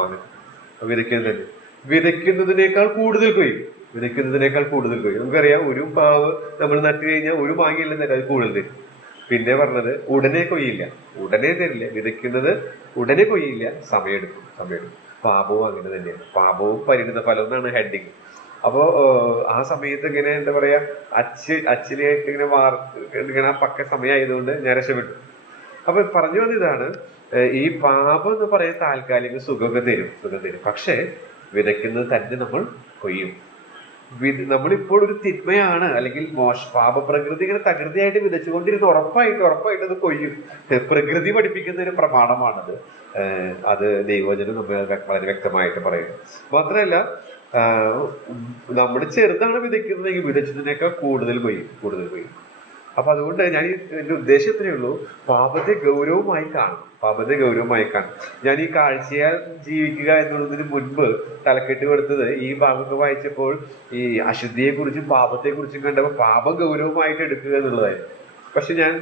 വിതയ്ക്കുന്നതിനേക്കാൾ കൂടുതൽ കൊയ്യും. നമുക്കറിയാം ഒരു മാവ് നമ്മൾ നട്ടു കഴിഞ്ഞാൽ ഒരു മാങ്ങയില്ലെന്നല്ല, അത് കൂടുതൽ തരും. പിന്നെ പറഞ്ഞത് ഉടനെ കൊയ്യില്ല, ഉടനെ തരില്ല, വിതയ്ക്കുന്നത് ഉടനെ കൊയ്യില്ല, സമയമെടുക്കും. പാപവും അങ്ങനെ തന്നെയാണ്. പാപവും പരിണിത ഫലം എന്നാണ് ഹെഡിങ്. അപ്പോ ആ സമയത്ത് ഇങ്ങനെ എന്താ പറയാ, അച്ചിലായിട്ട് ഇങ്ങനെ പക്ക സമയമായതുകൊണ്ട് ഞാൻ രക്ഷപ്പെട്ടു. അപ്പൊ പറഞ്ഞു വന്ന ഇതാണ്, ഈ പാപം എന്ന് പറയുന്ന താൽക്കാലിക സുഖമൊക്കെ തരും. പക്ഷെ വിതയ്ക്കുന്നത് തന്നെ നമ്മൾ കൊയ്യും. നമ്മളിപ്പോൾ ഒരു തിന്മയാണ് അല്ലെങ്കിൽ പാപപ്രകൃതി ഇങ്ങനെ തകൃതിയായിട്ട് വിതച്ചുകൊണ്ടിരുന്ന ഉറപ്പായിട്ട് അത് കൊയ്യും. പ്രകൃതി പഠിപ്പിക്കുന്ന ഒരു പ്രമാണമാണത്. അത് ദൈവവചനം നമ്മൾ വളരെ വ്യക്തമായിട്ട് പറയുന്നു. മാത്രമല്ല, നമ്മൾ ചെറുതാണ് വിതയ്ക്കുന്നതെങ്കിൽ വിതച്ചതിനേക്കാൾ കൂടുതൽ കൊയ്യും. അപ്പൊ അതുകൊണ്ട് ഞാൻ എന്റെ ഉദ്ദേശം ഇത്രയേ ഉള്ളൂ, പാപത്തെ ഗൗരവമായി കാണും. ഞാൻ ഈ കാഴ്ചയാൽ ജീവിക്കുക എന്നുള്ളതിന് മുൻപ് തലക്കെട്ട് കൊടുത്തത് ഈ ഭാഗമൊക്കെ വായിച്ചപ്പോൾ ഈ അശുദ്ധിയെ കുറിച്ചും പാപത്തെ കുറിച്ചും കണ്ടപ്പോൾ പാപം ഗൗരവമായിട്ട് എടുക്കുക എന്നുള്ളതായിരുന്നു. പക്ഷെ ഞാൻ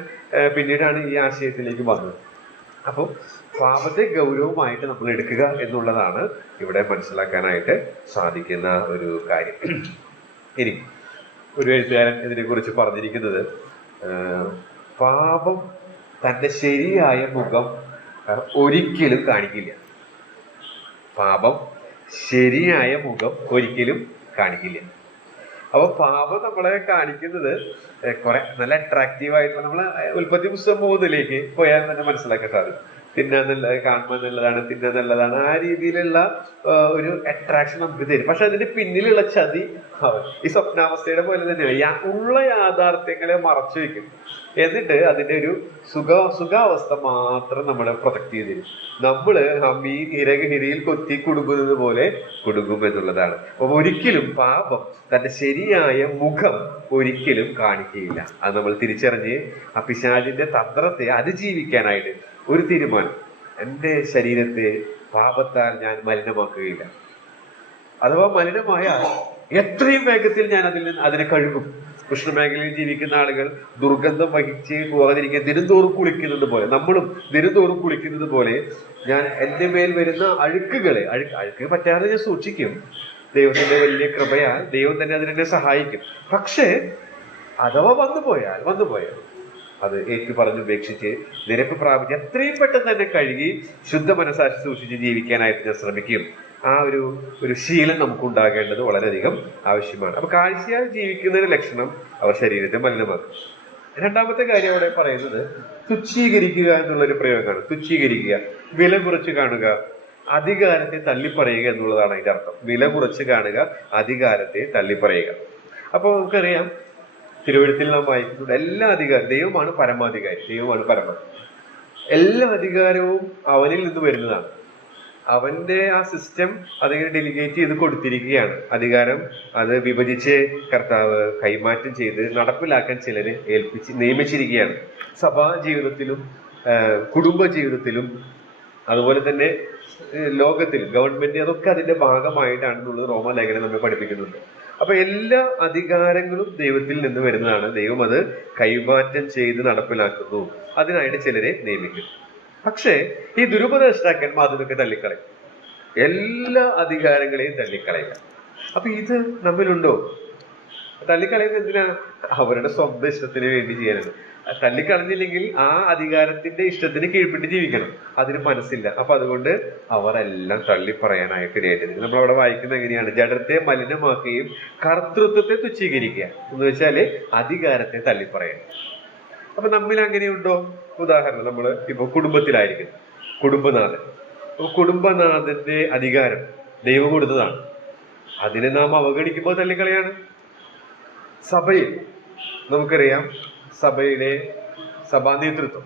പിന്നീടാണ് ഈ ആശയത്തിലേക്ക് വന്നത്. അപ്പോൾ പാപത്തെ ഗൗരവമായിട്ട് നമ്മൾ എടുക്കുക എന്നുള്ളതാണ് ഇവിടെ മനസ്സിലാക്കാനായിട്ട് സാധിക്കുന്ന ഒരു കാര്യം. ഇനി ഒരു എഴുത്തുകാരൻ ഇതിനെ കുറിച്ച് പറഞ്ഞിരിക്കുന്നത്, പാപം തന്റെ ശരിയായ മുഖം ഒരിക്കലും കാണിക്കില്ല. അപ്പൊ പാപം നമ്മളെ കാണിക്കുന്നത് കുറെ നല്ല അട്രാക്റ്റീവ് ആയിട്ടുള്ള, നമ്മളെ ഉൽപ്പത്തി പുസ്തകം 3 പോയാൽ തന്നെ മനസ്സിലാക്കാൻ സാധിക്കും. കാണുമ്പോൾ നല്ലതാണ്, ആ രീതിയിലുള്ള ഒരു അട്രാക്ഷൻ നമുക്ക് തരും. പക്ഷെ അതിന്റെ പിന്നിലുള്ള ചതി ഈ സ്വപ്നാവസ്ഥയുടെ പോലെ തന്നെയാണ്. ഉള്ള യാഥാർത്ഥ്യങ്ങളെ മറച്ചു വെക്കും. എന്നിട്ട് അതിന്റെ ഒരു സുഖാവസ്ഥ മാത്രം നമ്മളെ പ്രൊട്ടക്ട് ചെയ്ത് തരും. നമ്മള് മീൻ ഇരയിൽ കൊത്തി കുടുങ്ങുന്നത് പോലെ കുടുങ്ങും എന്നുള്ളതാണ്. അപ്പൊ ഒരിക്കലും പാപം തന്റെ ശരിയായ മുഖം ഒരിക്കലും കാണിക്കുകയില്ല. അത് നമ്മൾ തിരിച്ചറിഞ്ഞ് ആ പിശാചിന്റെ തന്ത്രത്തെ അതിജീവിക്കാനായിട്ട് ഒരു തീരുമാനം, എന്റെ ശരീരത്തെ പാപത്താൽ ഞാൻ മലിനമാക്കുകയില്ല. അഥവാ മലിനമായാൽ എത്രയും വേഗത്തിൽ ഞാൻ അതിനെ കഴുകും. കൃഷ്ണമേഖലയിൽ ജീവിക്കുന്ന ആളുകൾ ദുർഗന്ധം വഹിച്ച് പോകാതിരിക്കാൻ ദിനംതോറും കുളിക്കുന്നത് പോലെ, നമ്മളും ദിനംതോറും കുളിക്കുന്നത് പോലെ ഞാൻ എന്റെ മേൽ വരുന്ന അഴുക്ക് പറ്റാതെ ഞാൻ സൂക്ഷിക്കും. ദൈവത്തിന്റെ വലിയ കൃപയാൽ ദൈവം തന്നെ അതിനെ സഹായിക്കും. പക്ഷേ അഥവാ വന്നുപോയാൽ അത് ഏറ്റുപറഞ്ഞ് ഉപേക്ഷിച്ച് നിരപ്പ് പ്രാപിച്ച് എത്രയും പെട്ടെന്ന് തന്നെ കഴുകി ശുദ്ധ മനസാക്ഷി സൂക്ഷിച്ച് ജീവിക്കാനായിട്ട് ഞാൻ ശ്രമിക്കും. ആ ഒരു ശീലം നമുക്കുണ്ടാകേണ്ടത് വളരെയധികം ആവശ്യമാണ്. അപ്പൊ കാഴ്ചയാൽ ജീവിക്കുന്നതിന്റെ ലക്ഷണം അവർ ശരീരത്തെ മലിനമാക്കും. രണ്ടാമത്തെ കാര്യം അവിടെ പറയുന്നത് തുച്ഛീകരിക്കുക എന്നുള്ളൊരു പ്രയോഗമാണ്. തുച്ഛീകരിക്കുക, വില കുറച്ച് കാണുക, അധികാരത്തെ തള്ളിപ്പറയുക എന്നുള്ളതാണ് അതിന്റെ അർത്ഥം. വില കുറച്ച് കാണുക, അധികാരത്തെ തള്ളിപ്പറയുക. അപ്പൊ നമുക്കറിയാം, തിരുവഴുത്തിൽ നാം വായിക്കുന്നുണ്ട്, എല്ലാ അധികാരം ദൈവമാണ് പരമാധികാരി. എല്ലാ അധികാരവും അവനിൽ നിന്ന് വരുന്നതാണ്. അവന്റെ ആ സിസ്റ്റം അതിങ്ങനെ ഡെലിഗേറ്റ് ചെയ്ത് കൊടുത്തിരിക്കുകയാണ്. അധികാരം അത് വിഭജിച്ച് കർത്താവ് കൈമാറ്റം ചെയ്ത് നടപ്പിലാക്കാൻ ചിലരെ നിയമിച്ചിരിക്കുകയാണ്. സഭാ ജീവിതത്തിലും കുടുംബ ജീവിതത്തിലും അതുപോലെ തന്നെ ലോകത്തിലും ഗവൺമെന്റ് അതൊക്കെ അതിന്റെ ഭാഗമായിട്ടാണെന്നുള്ളത് റോമാലേഖനം നമ്മെ പഠിപ്പിക്കുന്നുണ്ട്. അപ്പൊ എല്ലാ അധികാരങ്ങളും ദൈവത്തിൽ നിന്ന് വരുന്നതാണ്. ദൈവം അത് കൈമാറ്റം ചെയ്ത് നടപ്പിലാക്കുന്നു. അതിനായിട്ട് ചിലരെ നിയമിക്കുന്നു. പക്ഷേ ഈ ദുരുപദേഷ്ടാക്കന്മാർ അതിനൊക്കെ തള്ളിക്കളയും. എല്ലാ അധികാരങ്ങളെയും തള്ളിക്കളയുക. അപ്പൊ ഇത് നമ്മിലുണ്ടോ? തള്ളിക്കളയുന്നത് എന്തിനാ? അവരുടെ സ്വന്തം ഇഷ്ടത്തിന് വേണ്ടി ചെയ്യാനാണ്. തള്ളിക്കളഞ്ഞില്ലെങ്കിൽ ആ അധികാരത്തിന്റെ ഇഷ്ടത്തിന് കീഴ്പ്പെട്ട് ജീവിക്കണം. അതിന് മനസ്സില്ല. അപ്പൊ അതുകൊണ്ട് അവരെല്ലാം തള്ളിപ്പറയാനായിട്ട് ഇടയായിട്ട് നമ്മളവിടെ വായിക്കുന്നത് എങ്ങനെയാണ്? ജഡത്തെ മലിനമാക്കുകയും കർത്തൃത്വത്തെ തുച്ഛീകരിക്കുക എന്ന് വെച്ചാല് അധികാരത്തെ തള്ളിപ്പറയാൻ. അപ്പൊ നമ്മിൽ അങ്ങനെയുണ്ടോ? ഉദാഹരണം, നമ്മള് ഇപ്പൊ കുടുംബത്തിലായിരിക്കും, കുടുംബനാഥൻ. അപ്പൊ കുടുംബനാഥന്റെ അധികാരം ദൈവം കൊടുത്തതാണ്. അതിനെ നാം അവഗണിക്കുമ്പോൾ തള്ളിക്കളയാണ്. സഭയിൽ നമുക്കറിയാം, സഭാ നേതൃത്വം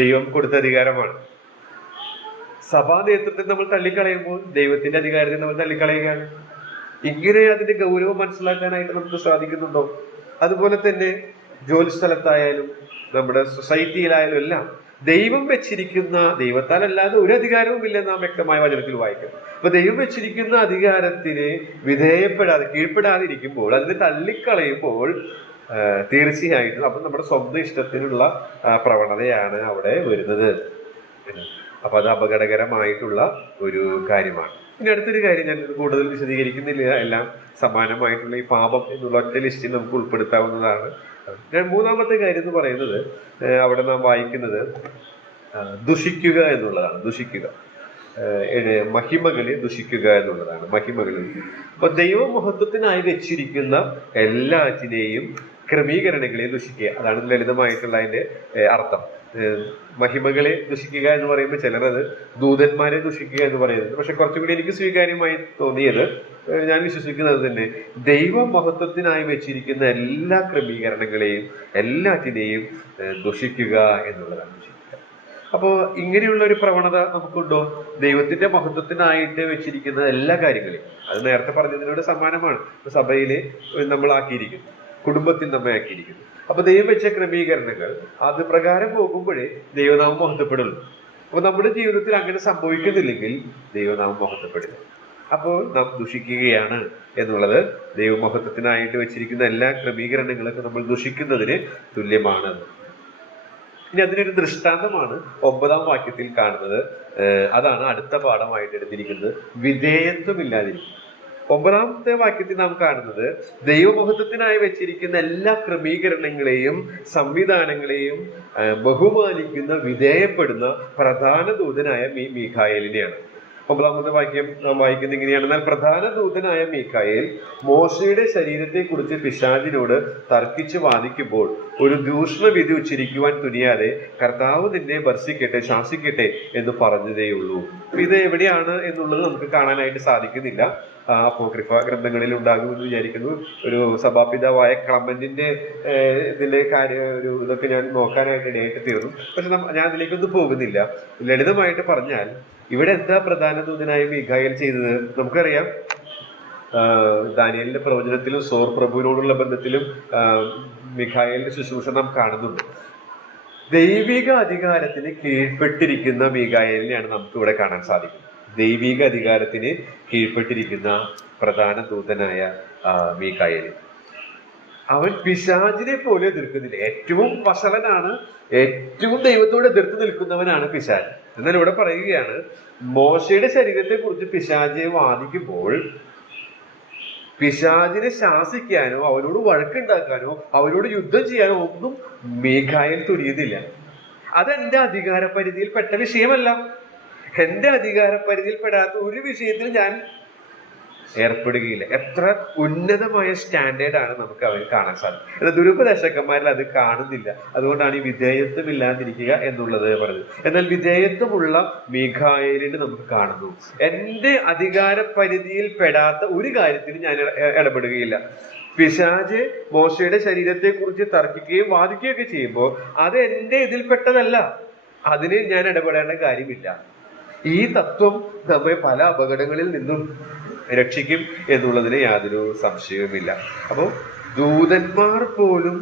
ദൈവം കൊടുത്ത അധികാരമാണ്. സഭാ നേതൃത്വത്തെ നമ്മൾ തള്ളിക്കളയുമ്പോൾ ദൈവത്തിന്റെ അധികാരത്തെ നമ്മൾ തള്ളിക്കളയുകയാണ്. ഇങ്ങനെ അതിന്റെ ഗൗരവം മനസ്സിലാക്കാനായിട്ട് നമുക്ക് സാധിക്കുന്നുണ്ടോ? അതുപോലെ തന്നെ ജോലി സ്ഥലത്തായാലും നമ്മുടെ സൊസൈറ്റിയിലായാലും എല്ലാം ദൈവം വെച്ചിരിക്കുന്ന, ദൈവത്താൽ അല്ലാതെ ഒരു അധികാരവും ഇല്ലെന്ന് നാം വ്യക്തമായ വചനത്തിൽ വായിക്കും. അപ്പൊ ദൈവം വെച്ചിരിക്കുന്ന അധികാരത്തിന് കീഴ്പ്പെടാതെ ഇരിക്കുമ്പോൾ, അതിനെ തള്ളിക്കളയുമ്പോൾ തീർച്ചയായിട്ടും അപ്പൊ നമ്മുടെ സ്വന്തം ഇഷ്ടത്തിനുള്ള പ്രവണതയാണ് അവിടെ വരുന്നത്. അപ്പൊ അത് അപകടകരമായിട്ടുള്ള ഒരു കാര്യമാണ്. ഇനി അടുത്തൊരു കാര്യം, ഞാൻ കൂടുതൽ വിശദീകരിക്കുന്നില്ല, എല്ലാം സമാനമായിട്ടുള്ള ഈ പാപം എന്നുള്ള ഒറ്റ ലിസ്റ്റിൽ നമുക്ക് ഉൾപ്പെടുത്താവുന്നതാണ്. ഞാൻ മൂന്നാമത്തെ കാര്യം എന്ന് പറയുന്നത്, അവിടെ നാം വായിക്കുന്നത് ദുഷിക്കുക എന്നുള്ളതാണ്. ദുഷിക്കുക, മഹിമകളെ ദുഷിക്കുക എന്നുള്ളതാണ്. മഹിമകളിൽ അപ്പൊ ദൈവമഹത്വത്തിനായി വെച്ചിരിക്കുന്ന എല്ലാറ്റിനെയും ക്രമീകരണങ്ങളെ ദുഷിക്കുക, അതാണ് ലളിതമായിട്ടുള്ള അതിന്റെ അർത്ഥം. മഹിമകളെ ദുഷിക്കുക എന്ന് പറയുമ്പോൾ ചിലരത് ദൂതന്മാരെ ദുഷിക്കുക എന്ന് പറയുന്നത്, പക്ഷെ കുറച്ചുകൂടി എനിക്ക് സ്വീകാര്യമായി തോന്നിയത്, ഞാൻ വിശ്വസിക്കുന്നത് തന്നെ, ദൈവമഹത്വത്തിനായി വെച്ചിരിക്കുന്ന എല്ലാ ക്രമീകരണങ്ങളെയും എല്ലാറ്റിനെയും ദുഷിക്കുക എന്നുള്ളതാണ്. അപ്പോ ഇങ്ങനെയുള്ള ഒരു പ്രവണത നമുക്കുണ്ടോ? ദൈവത്തിന്റെ മഹത്വത്തിനായിട്ട് വെച്ചിരിക്കുന്ന എല്ലാ കാര്യങ്ങളെയും, അത് നേരത്തെ പറഞ്ഞതിനോട് സമാനമാണ്. സഭയില് നമ്മളാക്കിയിരിക്കുന്നു, കുടുംബത്തിൽ നമ്മെ ആക്കിയിരിക്കുന്നു. അപ്പൊ ദൈവം വെച്ച ക്രമീകരണങ്ങൾ അത് പ്രകാരം പോകുമ്പോഴേ ദൈവനാമം മഹത്വപ്പെടുള്ളൂ. അപ്പൊ നമ്മുടെ ജീവിതത്തിൽ അങ്ങനെ സംഭവിക്കുന്നില്ലെങ്കിൽ ദൈവനാമം മഹത്വപ്പെടില്ല. അപ്പോൾ നാം ദുഷിക്കുകയാണ് എന്നുള്ളത്, ദൈവമഹത്വത്തിനായിട്ട് വെച്ചിരിക്കുന്ന എല്ലാ ക്രമീകരണങ്ങളൊക്കെ നമ്മൾ ദുഷിക്കുന്നതിന് തുല്യമാണ്. ഇനി അതിനൊരു ദൃഷ്ടാന്തമാണ് 9-ാം വാക്യത്തിൽ കാണുന്നത്. അതാണ് അടുത്ത പാഠമായിട്ട് എടുത്തിരിക്കുന്നത്, വിധേയത്വമില്ലാതിരിക്കും. 9-ാമത്തെ വാക്യത്തിൽ നാം കാണുന്നത്, ദൈവമഹത്വത്തിനായി വെച്ചിരിക്കുന്ന എല്ലാ ക്രമീകരണങ്ങളെയും സംവിധാനങ്ങളെയും ബഹുമാനിക്കുന്ന, വിധേയപ്പെടുന്ന പ്രധാന ദൂതനായ മീഖായേലിനെയാണ്. 9-ാമത്തെ വാക്യം നാം വായിക്കുന്നത് ഇങ്ങനെയാണ്: എന്നാൽ പ്രധാന ദൂതനായ മീഖായേൽ മോശയുടെ ശരീരത്തെ കുറിച്ച് പിശാചിനോട് തർക്കിച്ച് വാദിക്കുമ്പോൾ ഒരു ദൂഷണവിധി ഉച്ചരിക്കുവാൻ തുനിയാതെ കർത്താവ് നിന്നെ ഭർഷിക്കട്ടെ, ശാസിക്കട്ടെ എന്ന് പറഞ്ഞതേയുള്ളൂ. ഇത് എവിടെയാണ് എന്നുള്ളത് നമുക്ക് കാണാനായിട്ട് സാധിക്കുന്നില്ല. അപ്പോക്രിഫ ഗ്രന്ഥങ്ങളിൽ ഉണ്ടാകുമെന്ന് വിചാരിക്കുന്നു. ഒരു സഭാപിതാവായ ക്ലമന്റിന്റെ ഇതിലെ ഇതൊക്കെ ഞാൻ നോക്കാനായിട്ട് ഇടയായിട്ട് തീർന്നു. പക്ഷെ ഞാൻ അതിലേക്കൊന്നും പോകുന്നില്ല. ലളിതമായിട്ട് പറഞ്ഞാൽ ഇവിടെ എന്താ പ്രധാന ദൂതനായ മീഖായേൽ ചെയ്തത്? നമുക്കറിയാം, ദാനിയേലിന്റെ പ്രവചനത്തിലും സോർ പ്രഭുവിനോടുള്ള ബന്ധത്തിലും മീഖായേലിന്റെ ശുശ്രൂഷ നാം കാണുന്നുണ്ട്. ദൈവിക അധികാരത്തിന് കീഴ്പ്പെട്ടിരിക്കുന്ന മീഖായേലിനെയാണ് നമുക്ക് ഇവിടെ കാണാൻ സാധിക്കുന്നത്. ദൈവിക അധികാരത്തിന് കീഴ്പ്പെട്ടിരിക്കുന്ന പ്രധാന ദൂതനായ മീഖായേൽ, അവൻ പിശാചിനെ പോലെ എതിർക്കുന്നില്ല. ഏറ്റവും വഷളനാണ്, ഏറ്റവും ദൈവത്തോട് എതിർത്ത് നിൽക്കുന്നവനാണ് പിശാച്. എന്നാൽ ഇവിടെ പറയുകയാണ്, മോശയുടെ ശരീരത്തെ കുറിച്ച് പിശാചിനെ വാദിക്കുമ്പോൾ പിശാചിനെ ശാസിക്കാനോ അവനോട് വഴക്കുണ്ടാക്കാനോ അവനോട് യുദ്ധം ചെയ്യാനോ ഒന്നും മീഖായേൽ തുനിയുന്നില്ല. അതെന്റെ അധികാര പരിധിയിൽ പെട്ട വിഷയമല്ല. എന്റെ അധികാര പരിധിയിൽ പെടാത്ത ഒരു വിഷയത്തിൽ ഞാൻ ഏർപ്പെടുകയില്ല. എത്ര ഉന്നതമായ സ്റ്റാൻഡേർഡാണ് നമുക്ക് അവൻ കാണാൻ സാധിക്കും. എന്നാൽ ദുരുപദേശക്കന്മാരിൽ അത് കാണുന്നില്ല. അതുകൊണ്ടാണ് ഈ വിധേയത്വം ഇല്ലാതിരിക്കുക എന്നുള്ളത് പറഞ്ഞത്. എന്നാൽ വിധേയത്വമുള്ള മീഖായേലിനെ നമുക്ക് കാണുന്നു. എന്റെ അധികാര പരിധിയിൽ പെടാത്ത ഒരു കാര്യത്തിന് ഞാൻ ഇടപെടുകയില്ല. പിശാച് മോശയുടെ ശരീരത്തെ കുറിച്ച് തർക്കിക്കുകയും വാദിക്കുകയൊക്കെ ചെയ്യുമ്പോൾ അത് എന്റെ ഇതിൽപ്പെട്ടതല്ല, അതിന് ഞാൻ ഇടപെടേണ്ട കാര്യമില്ല. ഈ തത്വം നമ്മെ പല അപകടങ്ങളിൽ നിന്നും രക്ഷിക്കും എന്നുള്ളതിന് യാതൊരു സംശയവുമില്ല. അപ്പോൾ ദൂതന്മാർ പോലും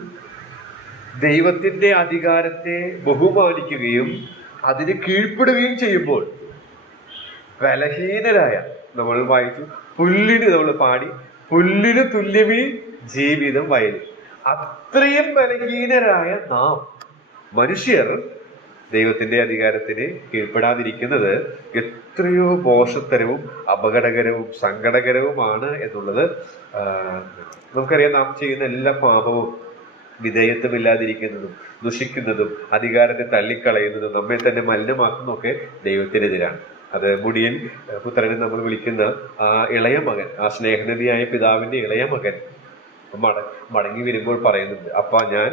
ദൈവത്തിന്റെ അധികാരത്തെ ബഹുമാനിക്കുകയും അതിന് കീഴ്പ്പെടുകയും ചെയ്യുമ്പോൾ ബലഹീനരായ, നമ്മൾ വായിച്ചു, നമ്മൾ പാടി, പുല്ലിന് തുല്യമീ ജീവിതം വയലിൽ, അത്രയും ബലഹീനരായ നാം മനുഷ്യർ ദൈവത്തിന്റെ അധികാരത്തിന് കീഴ്പ്പെടാതിരിക്കുന്നത് എത്രയോ മോശത്തരവും അപകടകരവും സങ്കടകരവുമാണ് എന്നുള്ളത് നമുക്കറിയാം. നാം ചെയ്യുന്ന എല്ലാ പാപവും, വിധേയത്വമില്ലാതിരിക്കുന്നതും ദുഷിക്കുന്നതും അധികാരത്തെ തള്ളിക്കളയുന്നതും നമ്മെ തന്നെ മലിനമാക്കുന്നതൊക്കെ ദൈവത്തിനെതിരാണ്. അത് മുടിയൻ പുത്രനെ നമ്മൾ വിളിക്കുന്ന ആ ഇളയ മകൻ, ആ സ്നേഹനിധിയായ പിതാവിന്റെ ഇളയ മകൻ മടങ്ങി വരുമ്പോൾ പറയുന്നുണ്ട്, അപ്പാ ഞാൻ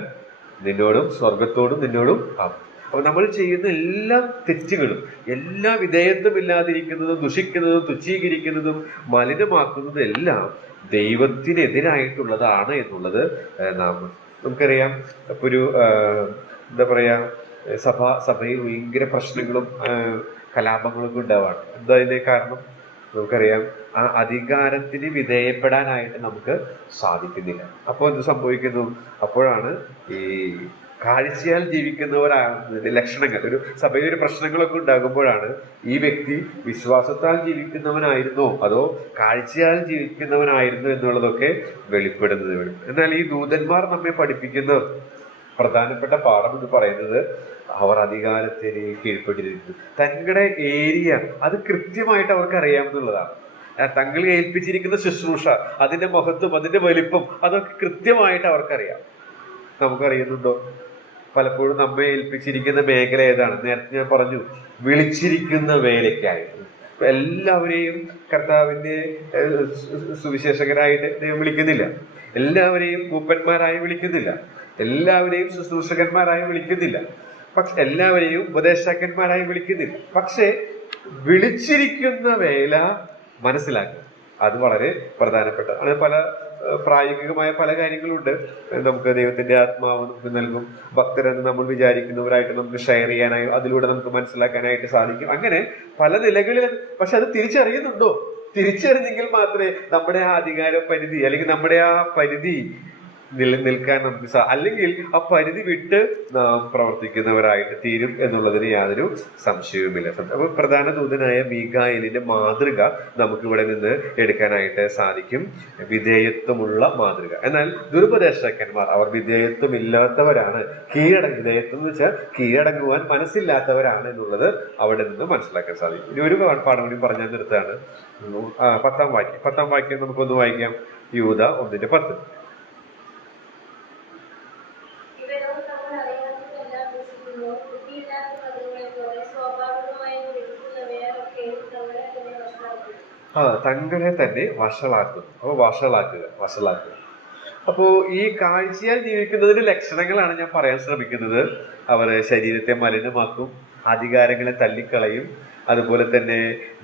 നിന്നോടും സ്വർഗത്തോടും നിന്നോടും ആകും. അപ്പൊ നമ്മൾ ചെയ്യുന്ന എല്ലാ തെറ്റുകളും, എല്ലാ വിധേയത്വമില്ലാതിരിക്കുന്നതും ദുഷിക്കുന്നതും തുച്ഛീകരിക്കുന്നതും മലിനമാക്കുന്നതും എല്ലാം ദൈവത്തിനെതിരായിട്ടുള്ളതാണ് എന്നുള്ളത് നമുക്കറിയാം. ഇപ്പൊ ഒരു എന്താ പറയാ, സഭയിൽ ഭയങ്കര പ്രശ്നങ്ങളും കലാപങ്ങളൊക്കെ ഉണ്ടാവാണ്. എന്താ അതിന്റെ കാരണം? നമുക്കറിയാം, ആ അധികാരത്തിന് വിധേയപ്പെടാനായിട്ട് നമുക്ക് സാധിക്കുന്നില്ല. അപ്പോൾ എന്ത് സംഭവിക്കുന്നു? അപ്പോഴാണ് ഈ കാഴ്ചയാൽ ജീവിക്കുന്നവരാകുന്നതിന്റെ ലക്ഷണങ്ങൾ, ഒരു സഭയിൽ ഒരു പ്രശ്നങ്ങളൊക്കെ ഉണ്ടാകുമ്പോഴാണ് ഈ വ്യക്തി വിശ്വാസത്താൽ ജീവിക്കുന്നവനായിരുന്നോ അതോ കാഴ്ചയാൽ ജീവിക്കുന്നവനായിരുന്നോ എന്നുള്ളതൊക്കെ വെളിപ്പെടുന്നത്. എന്നാൽ ഈ ദൂതന്മാർ നമ്മെ പഠിപ്പിക്കുന്ന പ്രധാനപ്പെട്ട പാഠം എന്ന് പറയുന്നത്, അവർ അധികാരത്തിന് കീഴ്പ്പെട്ടിരിക്കുന്നു. തങ്ങളുടെ ഏരിയ അത് കൃത്യമായിട്ട് അവർക്ക് അറിയാമെന്നുള്ളതാണ്. തങ്ങൾ ഏൽപ്പിച്ചിരിക്കുന്ന ശുശ്രൂഷ, അതിന്റെ മഹത്വം, അതിന്റെ വലിപ്പം അതൊക്കെ കൃത്യമായിട്ട് അവർക്കറിയാം. നമുക്കറിയുന്നുണ്ടോ? പലപ്പോഴും നമ്മെ ഏൽപ്പിച്ചിരിക്കുന്ന മേഖല ഏതാണ്? നേരത്തെ ഞാൻ പറഞ്ഞു, വിളിച്ചിരിക്കുന്ന വേലയ്ക്കായിട്ട്. എല്ലാവരെയും കർത്താവിന്റെ സുവിശേഷകരായിട്ട് ദൈവം വിളിക്കുന്നില്ല. എല്ലാവരെയും മൂപ്പന്മാരായി വിളിക്കുന്നില്ല. എല്ലാവരെയും ശുശ്രൂഷകന്മാരായി വിളിക്കുന്നില്ല. പക്ഷെ എല്ലാവരെയും ഉപദേശകന്മാരായി വിളിക്കുന്നില്ല. പക്ഷെ വിളിച്ചിരിക്കുന്ന വേല മനസ്സിലാക്കുക, അത് വളരെ പ്രധാനപ്പെട്ട. അത് പല പ്രായോഗികമായ പല കാര്യങ്ങളുണ്ട്. നമുക്ക് ദൈവത്തിന്റെ ആത്മാവ് നമുക്ക് നൽകും. ഭക്തരെന്ന് നമ്മൾ വിചാരിക്കുന്നവരായിട്ട് നമുക്ക് ഷെയർ ചെയ്യാനായി, അതിലൂടെ നമുക്ക് മനസ്സിലാക്കാനായിട്ട് സാധിക്കും. അങ്ങനെ പല നിലകളിൽ. പക്ഷെ അത് തിരിച്ചറിയുന്നുണ്ടോ? തിരിച്ചറിഞ്ഞെങ്കിൽ മാത്രമേ നമ്മുടെ ആ അധികാര പരിധി, അല്ലെങ്കിൽ നമ്മുടെ ആ പരിധി നിലനിൽക്കാൻ നമുക്ക് അല്ലെങ്കിൽ ആ പരിധി വിട്ട് നാം പ്രവർത്തിക്കുന്നവരായിട്ട് തീരും എന്നുള്ളതിന് യാതൊരു സംശയവുമില്ല. അപ്പൊ പ്രധാന ദൂതനായ മീഖായേലിന്റെ മാതൃക നമുക്കിവിടെ നിന്ന് എടുക്കാനായിട്ട് സാധിക്കും. വിധേയത്വമുള്ള മാതൃക. എന്നാൽ ദുരുപദേഷ്ടക്കന്മാർ അവർ വിധേയത്വമില്ലാത്തവരാണ്. വിധേയത്വം എന്ന് വെച്ചാൽ കീഴടങ്ങുവാൻ മനസ്സില്ലാത്തവരാണ് എന്നുള്ളത് അവിടെ നിന്ന് മനസ്സിലാക്കാൻ സാധിക്കും. ഇനി ഒരു പാഠം കൂടി പറഞ്ഞാൽ നിർത്താണ്. 10-ാം വാക്യം നമുക്കൊന്ന് വായിക്കാം. യൂദ 1:10. തങ്ങളെ തന്നെ വഷളാക്കുന്നു. അപ്പൊ വഷളാക്കുക. അപ്പോ ഈ കാഴ്ചയാൽ ജീവിക്കുന്നതിന്റെ ലക്ഷണങ്ങളാണ് ഞാൻ പറയാൻ ശ്രമിക്കുന്നത്. അവർ ശരീരത്തെ മലിനമാക്കും, അധികാരങ്ങളെ തള്ളിക്കളയും, അതുപോലെ തന്നെ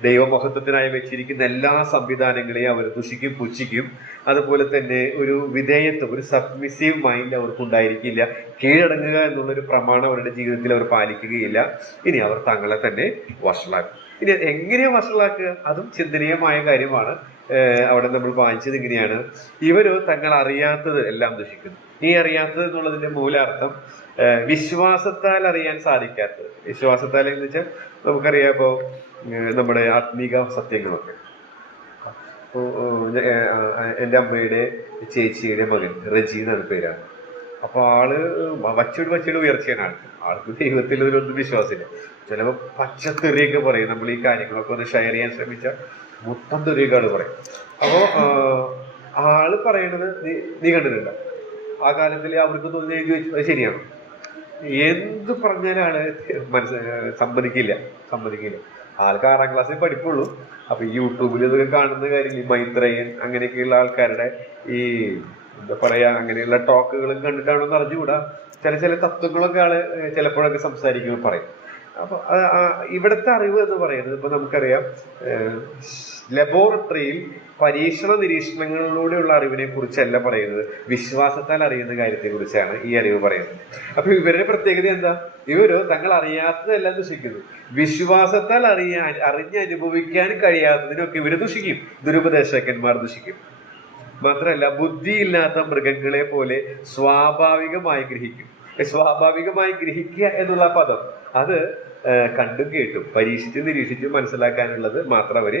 ദൈവമഹത്വത്തിനായി വെച്ചിരിക്കുന്ന എല്ലാ സംവിധാനങ്ങളെയും അവർ ദുഷിക്കും, പുച്ഛിക്കും. അതുപോലെ തന്നെ ഒരു വിധേയത്വം, ഒരു സബ്മിസീവ് മൈൻഡ് അവർക്ക് ഉണ്ടായിരിക്കില്ല. കീഴടങ്ങുക എന്നുള്ളൊരു പ്രമാണം അവരുടെ ജീവിതത്തിൽ അവർ പാലിക്കുകയില്ല. ഇനി അവർ തങ്ങളെ തന്നെ വഷളാക്കും. ഇനി എങ്ങനെയാ വഷളാക്കുക? അതും ചിന്തനീയമായ കാര്യമാണ്. അവിടെ നമ്മൾ വായിച്ചത് ഇങ്ങനെയാണ്: ഇവരോ തങ്ങൾ അറിയാത്തത് എല്ലാം ദുഷിക്കുന്നു. ഈ അറിയാത്തത് എന്നുള്ളതിന്റെ മൂലാർത്ഥം വിശ്വാസത്താൽ അറിയാൻ സാധിക്കാത്തത്. വിശ്വാസത്താൽ എന്ന് വെച്ചാൽ നമുക്കറിയാം, ഇപ്പോ നമ്മുടെ ആത്മീക സത്യങ്ങളൊക്കെ. എൻ്റെ അമ്മയുടെ ചേച്ചിയുടെ മകൻ റജി എന്നാണ് പേരാണ്. അപ്പൊ ആള് വച്ചോട് ഉയർച്ചയാണ്. ആൾക്ക് ദൈവത്തിൽ ഇതിലൊന്നും വിശ്വാസമില്ല. ചിലപ്പോ പച്ചത്തെറിയൊക്കെ പറയും. നമ്മൾ ഈ കാര്യങ്ങളൊക്കെ ഒന്ന് ഷെയർ ചെയ്യാൻ ശ്രമിച്ചാൽ മൊത്തം തെറിയൊക്കെ ആള് പറയും. അപ്പോ ആള് പറയണത് നീ കണ്ടിട്ടുണ്ടോ? ആ കാലത്തിൽ അവർക്ക് തോന്നി എഴുതി വെച്ചു, അത് ശരിയാണ്. എന്ത് പറഞ്ഞാലും ആള് സമ്മതിക്കില്ല. ആൾക്ക് 6-ാം ക്ലാസ്സിൽ പഠിപ്പുള്ളൂ. അപ്പൊ യൂട്യൂബിൽ ഇതൊക്കെ കാണുന്ന കാര്യമില്ല. മൈത്രേയൻ അങ്ങനെയൊക്കെയുള്ള ആൾക്കാരുടെ ഈ എന്താ പറയാ, അങ്ങനെയുള്ള ടോക്കുകളും കണ്ടിട്ടാണെന്ന് അറിഞ്ഞുകൂടാ. ചില തത്വങ്ങളൊക്കെ ആള് ചിലപ്പോഴൊക്കെ സംസാരിക്കുമ്പോൾ പറയും. അപ്പൊ ഇവിടുത്തെ അറിവ് എന്ന് പറയുന്നത്, ഇപ്പൊ നമുക്കറിയാം, ലബോറട്ടറിയിൽ പരീക്ഷണ നിരീക്ഷണങ്ങളിലൂടെയുള്ള അറിവിനെ കുറിച്ചല്ല പറയുന്നത്, വിശ്വാസത്താൽ അറിയുന്ന കാര്യത്തെ കുറിച്ചാണ് ഈ അറിവ് പറയുന്നത്. അപ്പൊ ഇവരുടെ പ്രത്യേകത എന്താ? ഇവരോ തങ്ങൾ അറിയാത്തതെല്ലാം ദുഷിക്കുന്നു. വിശ്വാസത്താൽ അറിഞ്ഞനുഭവിക്കാൻ കഴിയാത്തതിനൊക്കെ ഇവര് ദുഷിക്കും. ദുരുപദേശകന്മാർ ദുഷിക്കും. മാത്രമല്ല, ബുദ്ധിയില്ലാത്ത മൃഗങ്ങളെ പോലെ സ്വാഭാവികമായി ഗ്രഹിക്കും. സ്വാഭാവികമായി ഗ്രഹിക്കുക എന്നുള്ള പദം അത് കണ്ടും കേട്ടും പരീക്ഷിച്ചും നിരീക്ഷിച്ചും മനസ്സിലാക്കാനുള്ളത് മാത്രം അവര്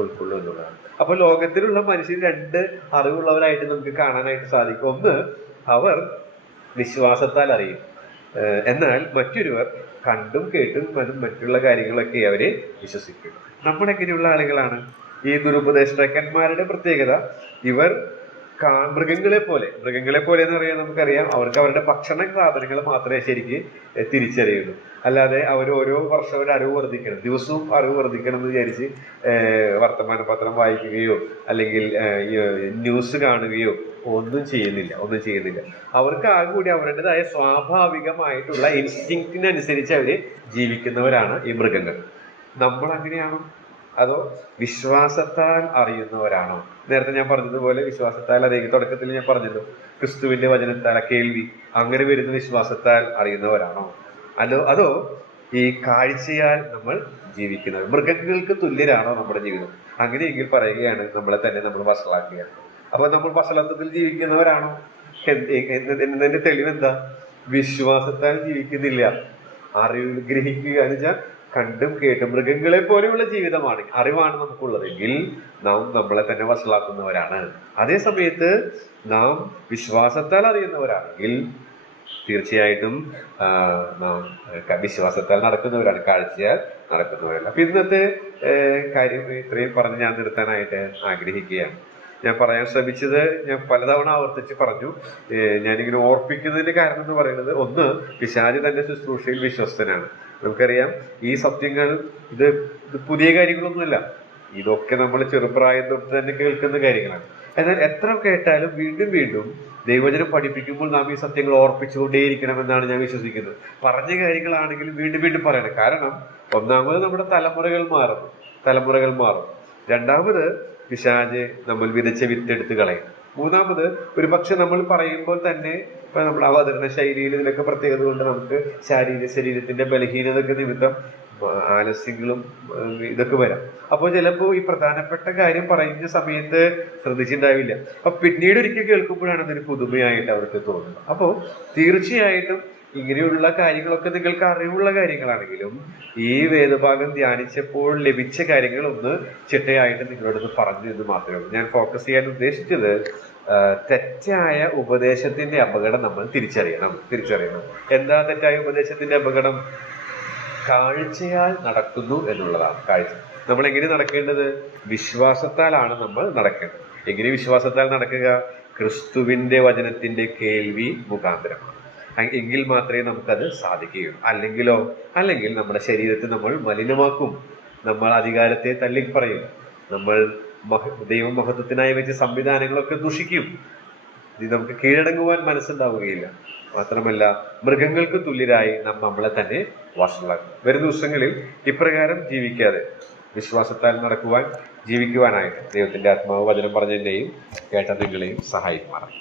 ഉൾക്കൊള്ളും എന്നുള്ളതാണ്. അപ്പൊ ലോകത്തിലുള്ള മനുഷ്യർ 2 അറിവുള്ളവരായിട്ട് നമുക്ക് കാണാനായിട്ട് സാധിക്കും. ഒന്ന്, അവർ വിശ്വാസത്താൽ അറിയും. എന്നാൽ മറ്റൊരുവർ കണ്ടും കേട്ടും മറ്റുള്ള കാര്യങ്ങളൊക്കെ അവരെ വിശ്വസിക്കും. നമ്മളെങ്ങനെയുള്ള ആളുകളാണ്? ഈ ദുരുപദേഷ്ടക്കന്മാരുടെ പ്രത്യേകത, ഇവർ മൃഗങ്ങളെ പോലെ എന്ന് പറയാൻ നമുക്കറിയാം, അവർക്ക് അവരുടെ ഭക്ഷണ സാധനങ്ങൾ മാത്രമേ ശരിക്ക് തിരിച്ചറിയുള്ളൂ. അല്ലാതെ അവർ ഓരോ വർഷം ഒരു അറിവ് വർദ്ധിക്കണം, ദിവസവും അറിവ് വർദ്ധിക്കണം എന്ന് വിചാരിച്ച് വർത്തമാന പത്രം വായിക്കുകയോ അല്ലെങ്കിൽ ന്യൂസ് കാണുകയോ ഒന്നും ചെയ്യുന്നില്ല. അവർക്ക് ആകെ കൂടി അവരുടേതായ സ്വാഭാവികമായിട്ടുള്ള ഇൻസ്റ്റിങ്ക്റ്റിനനുസരിച്ച് അവര് ജീവിക്കുന്നവരാണ് ഈ മൃഗങ്ങൾ. നമ്മൾ അങ്ങനെയാണോ? അതോ വിശ്വാസത്താൽ അറിയുന്നവരാണോ? നേരത്തെ ഞാൻ പറഞ്ഞതുപോലെ വിശ്വാസത്താൽ അറിയുക. തുടക്കത്തിൽ ഞാൻ പറഞ്ഞല്ലോ, ക്രിസ്തുവിന്റെ വചനത്താൽ കേൾവി, അങ്ങനെ വരുന്ന വിശ്വാസത്താൽ അറിയുന്നവരാണോ? അതോ ഈ കാഴ്ചയാൽ നമ്മൾ ജീവിക്കുന്നത്? മൃഗങ്ങൾക്ക് തുല്യരാണോ നമ്മുടെ ജീവിതം? അങ്ങനെയെങ്കിൽ പറയുകയാണ്, നമ്മളെ തന്നെ നമ്മൾ വഷളാക്കുകയാണ്. അപ്പൊ നമ്മൾ വഷളത്വത്തിൽ ജീവിക്കുന്നവരാണോ എന്നതിന്റെ തെളിവെന്താ? വിശ്വാസത്താൽ ജീവിക്കുന്നില്ല. അറിവ് ഗ്രഹിക്കുക എന്ന് വെച്ചാൽ കണ്ടും കേട്ടും മൃഗങ്ങളെ പോലെയുള്ള ജീവിതമാണ്, അറിവാണ് നമുക്കുള്ളതെങ്കിൽ നാം നമ്മളെ തന്നെ വഷളാക്കുന്നവരാണ്. അതേ സമയത്ത് നാം വിശ്വാസത്താൽ അറിയുന്നവരാണെങ്കിൽ തീർച്ചയായിട്ടും നാം വിശ്വാസത്താൽ നടക്കുന്നവരാണ്, കാഴ്ചയാൽ നടക്കുന്നവരല്ല. അപ്പൊ ഇന്നത്തെ കാര്യം ഇത്രയും പറഞ്ഞ് ഞാൻ നിർത്താനായിട്ട് ആഗ്രഹിക്കുകയാണ്. ഞാൻ പറയാൻ ശ്രമിച്ചത് ഞാൻ പലതവണ ആവർത്തിച്ച് പറഞ്ഞു. ഞാനിങ്ങനെ ഓർപ്പിക്കുന്നതിന്റെ കാരണം എന്ന് പറയുന്നത്, ഒന്ന്, പിശാച് തന്റെ ശുശ്രൂഷയിൽ വിശ്വസ്തനാണ്. നമുക്കറിയാം ഈ സത്യങ്ങൾ ഇത് പുതിയ കാര്യങ്ങളൊന്നുമല്ല, ഇതൊക്കെ നമ്മൾ ചെറുപ്രായം തൊട്ട് തന്നെ കേൾക്കുന്ന കാര്യങ്ങളാണ്. എന്നാൽ എത്ര കേട്ടാലും വീണ്ടും വീണ്ടും ദൈവവചനം പഠിപ്പിക്കുമ്പോൾ നാം ഈ സത്യങ്ങൾ ഓർപ്പിച്ചുകൊണ്ടേയിരിക്കണമെന്നാണ് ഞാൻ വിശ്വസിക്കുന്നത്. പറഞ്ഞ കാര്യങ്ങളാണെങ്കിലും വീണ്ടും വീണ്ടും പറയണം. കാരണം ഒന്നാമത് നമ്മുടെ തലമുറകൾ മാറും. രണ്ടാമത് പിശാച് നമ്മൾ വിതച്ച വിത്തെടുത്ത് കളയും. മൂന്നാമത് ഒരുപക്ഷെ നമ്മൾ പറയുമ്പോൾ തന്നെ ഇപ്പൊ നമ്മൾ അവതരണ ശൈലിയിൽ ഇതിലൊക്കെ പ്രത്യേകത കൊണ്ട് നമുക്ക് ശരീരത്തിന്റെ ബലഹീനതയൊക്കെ നിമിത്തം ആലസ്യങ്ങളും ഇതൊക്കെ വരാം. അപ്പോൾ ചിലപ്പോൾ ഈ പ്രധാനപ്പെട്ട കാര്യം പറയുന്ന സമയത്ത് ശ്രദ്ധിച്ചിട്ടുണ്ടാവില്ല. അപ്പൊ പിന്നീട് ഒരിക്കൽ കേൾക്കുമ്പോഴാണ് അതൊരു പുതുമയായിട്ട് അവർക്ക് തോന്നുന്നത്. അപ്പോൾ തീർച്ചയായിട്ടും ഇങ്ങനെയുള്ള കാര്യങ്ങളൊക്കെ നിങ്ങൾക്ക് അറിവുള്ള കാര്യങ്ങളാണെങ്കിലും ഈ വേദഭാഗം ധ്യാനിച്ചപ്പോൾ ലഭിച്ച കാര്യങ്ങൾ ഒന്ന് ചിട്ടയായിട്ട് നിങ്ങളോട് പറഞ്ഞു എന്ന് മാത്രമേ ഉള്ളൂ. ഞാൻ ഫോക്കസ് ചെയ്യാൻ ഉദ്ദേശിച്ചത് തെറ്റായ ഉപദേശത്തിന്റെ അപകടം നമ്മൾ തിരിച്ചറിയണം. എന്താ തെറ്റായ ഉപദേശത്തിന്റെ അപകടം? കാഴ്ചയാൽ നടക്കുന്നു എന്നുള്ളതാണ്. കാഴ്ച നമ്മൾ എങ്ങനെ നടക്കേണ്ടത്? വിശ്വാസത്താലാണ് നമ്മൾ നടക്കേണ്ടത്. എങ്ങനെ വിശ്വാസത്താൽ നടക്കുക? ക്രിസ്തുവിന്റെ വചനത്തിന്റെ കേൾവി മുഖാന്തരമാണ്. എങ്കിൽ മാത്രമേ നമുക്കത് സാധിക്കുകയുള്ളൂ. അല്ലെങ്കിൽ നമ്മുടെ ശരീരത്തെ നമ്മൾ മലിനമാക്കും, നമ്മൾ അധികാരത്തെ തള്ളിപ്പറയും, നമ്മൾ ദൈവമഹത്വത്തിനായി വെച്ച സംവിധാനങ്ങളൊക്കെ ദുഷിക്കും. ഇത് നമുക്ക് കീഴടങ്ങുവാൻ മനസ്സുണ്ടാവുകയില്ല. മാത്രമല്ല മൃഗങ്ങൾക്ക് തുല്യരായി നാം നമ്മളെ തന്നെ വഷളാക്കും. വരും ദിവസങ്ങളിൽ ഇപ്രകാരം ജീവിക്കാതെ വിശ്വാസത്താൽ ജീവിക്കുവാനായിട്ട് ദൈവത്തിന്റെ ആത്മാവ് വചനം പറഞ്ഞതിനെയും കേട്ട നിങ്ങളെയും സഹായിക്കുമാറാണ്.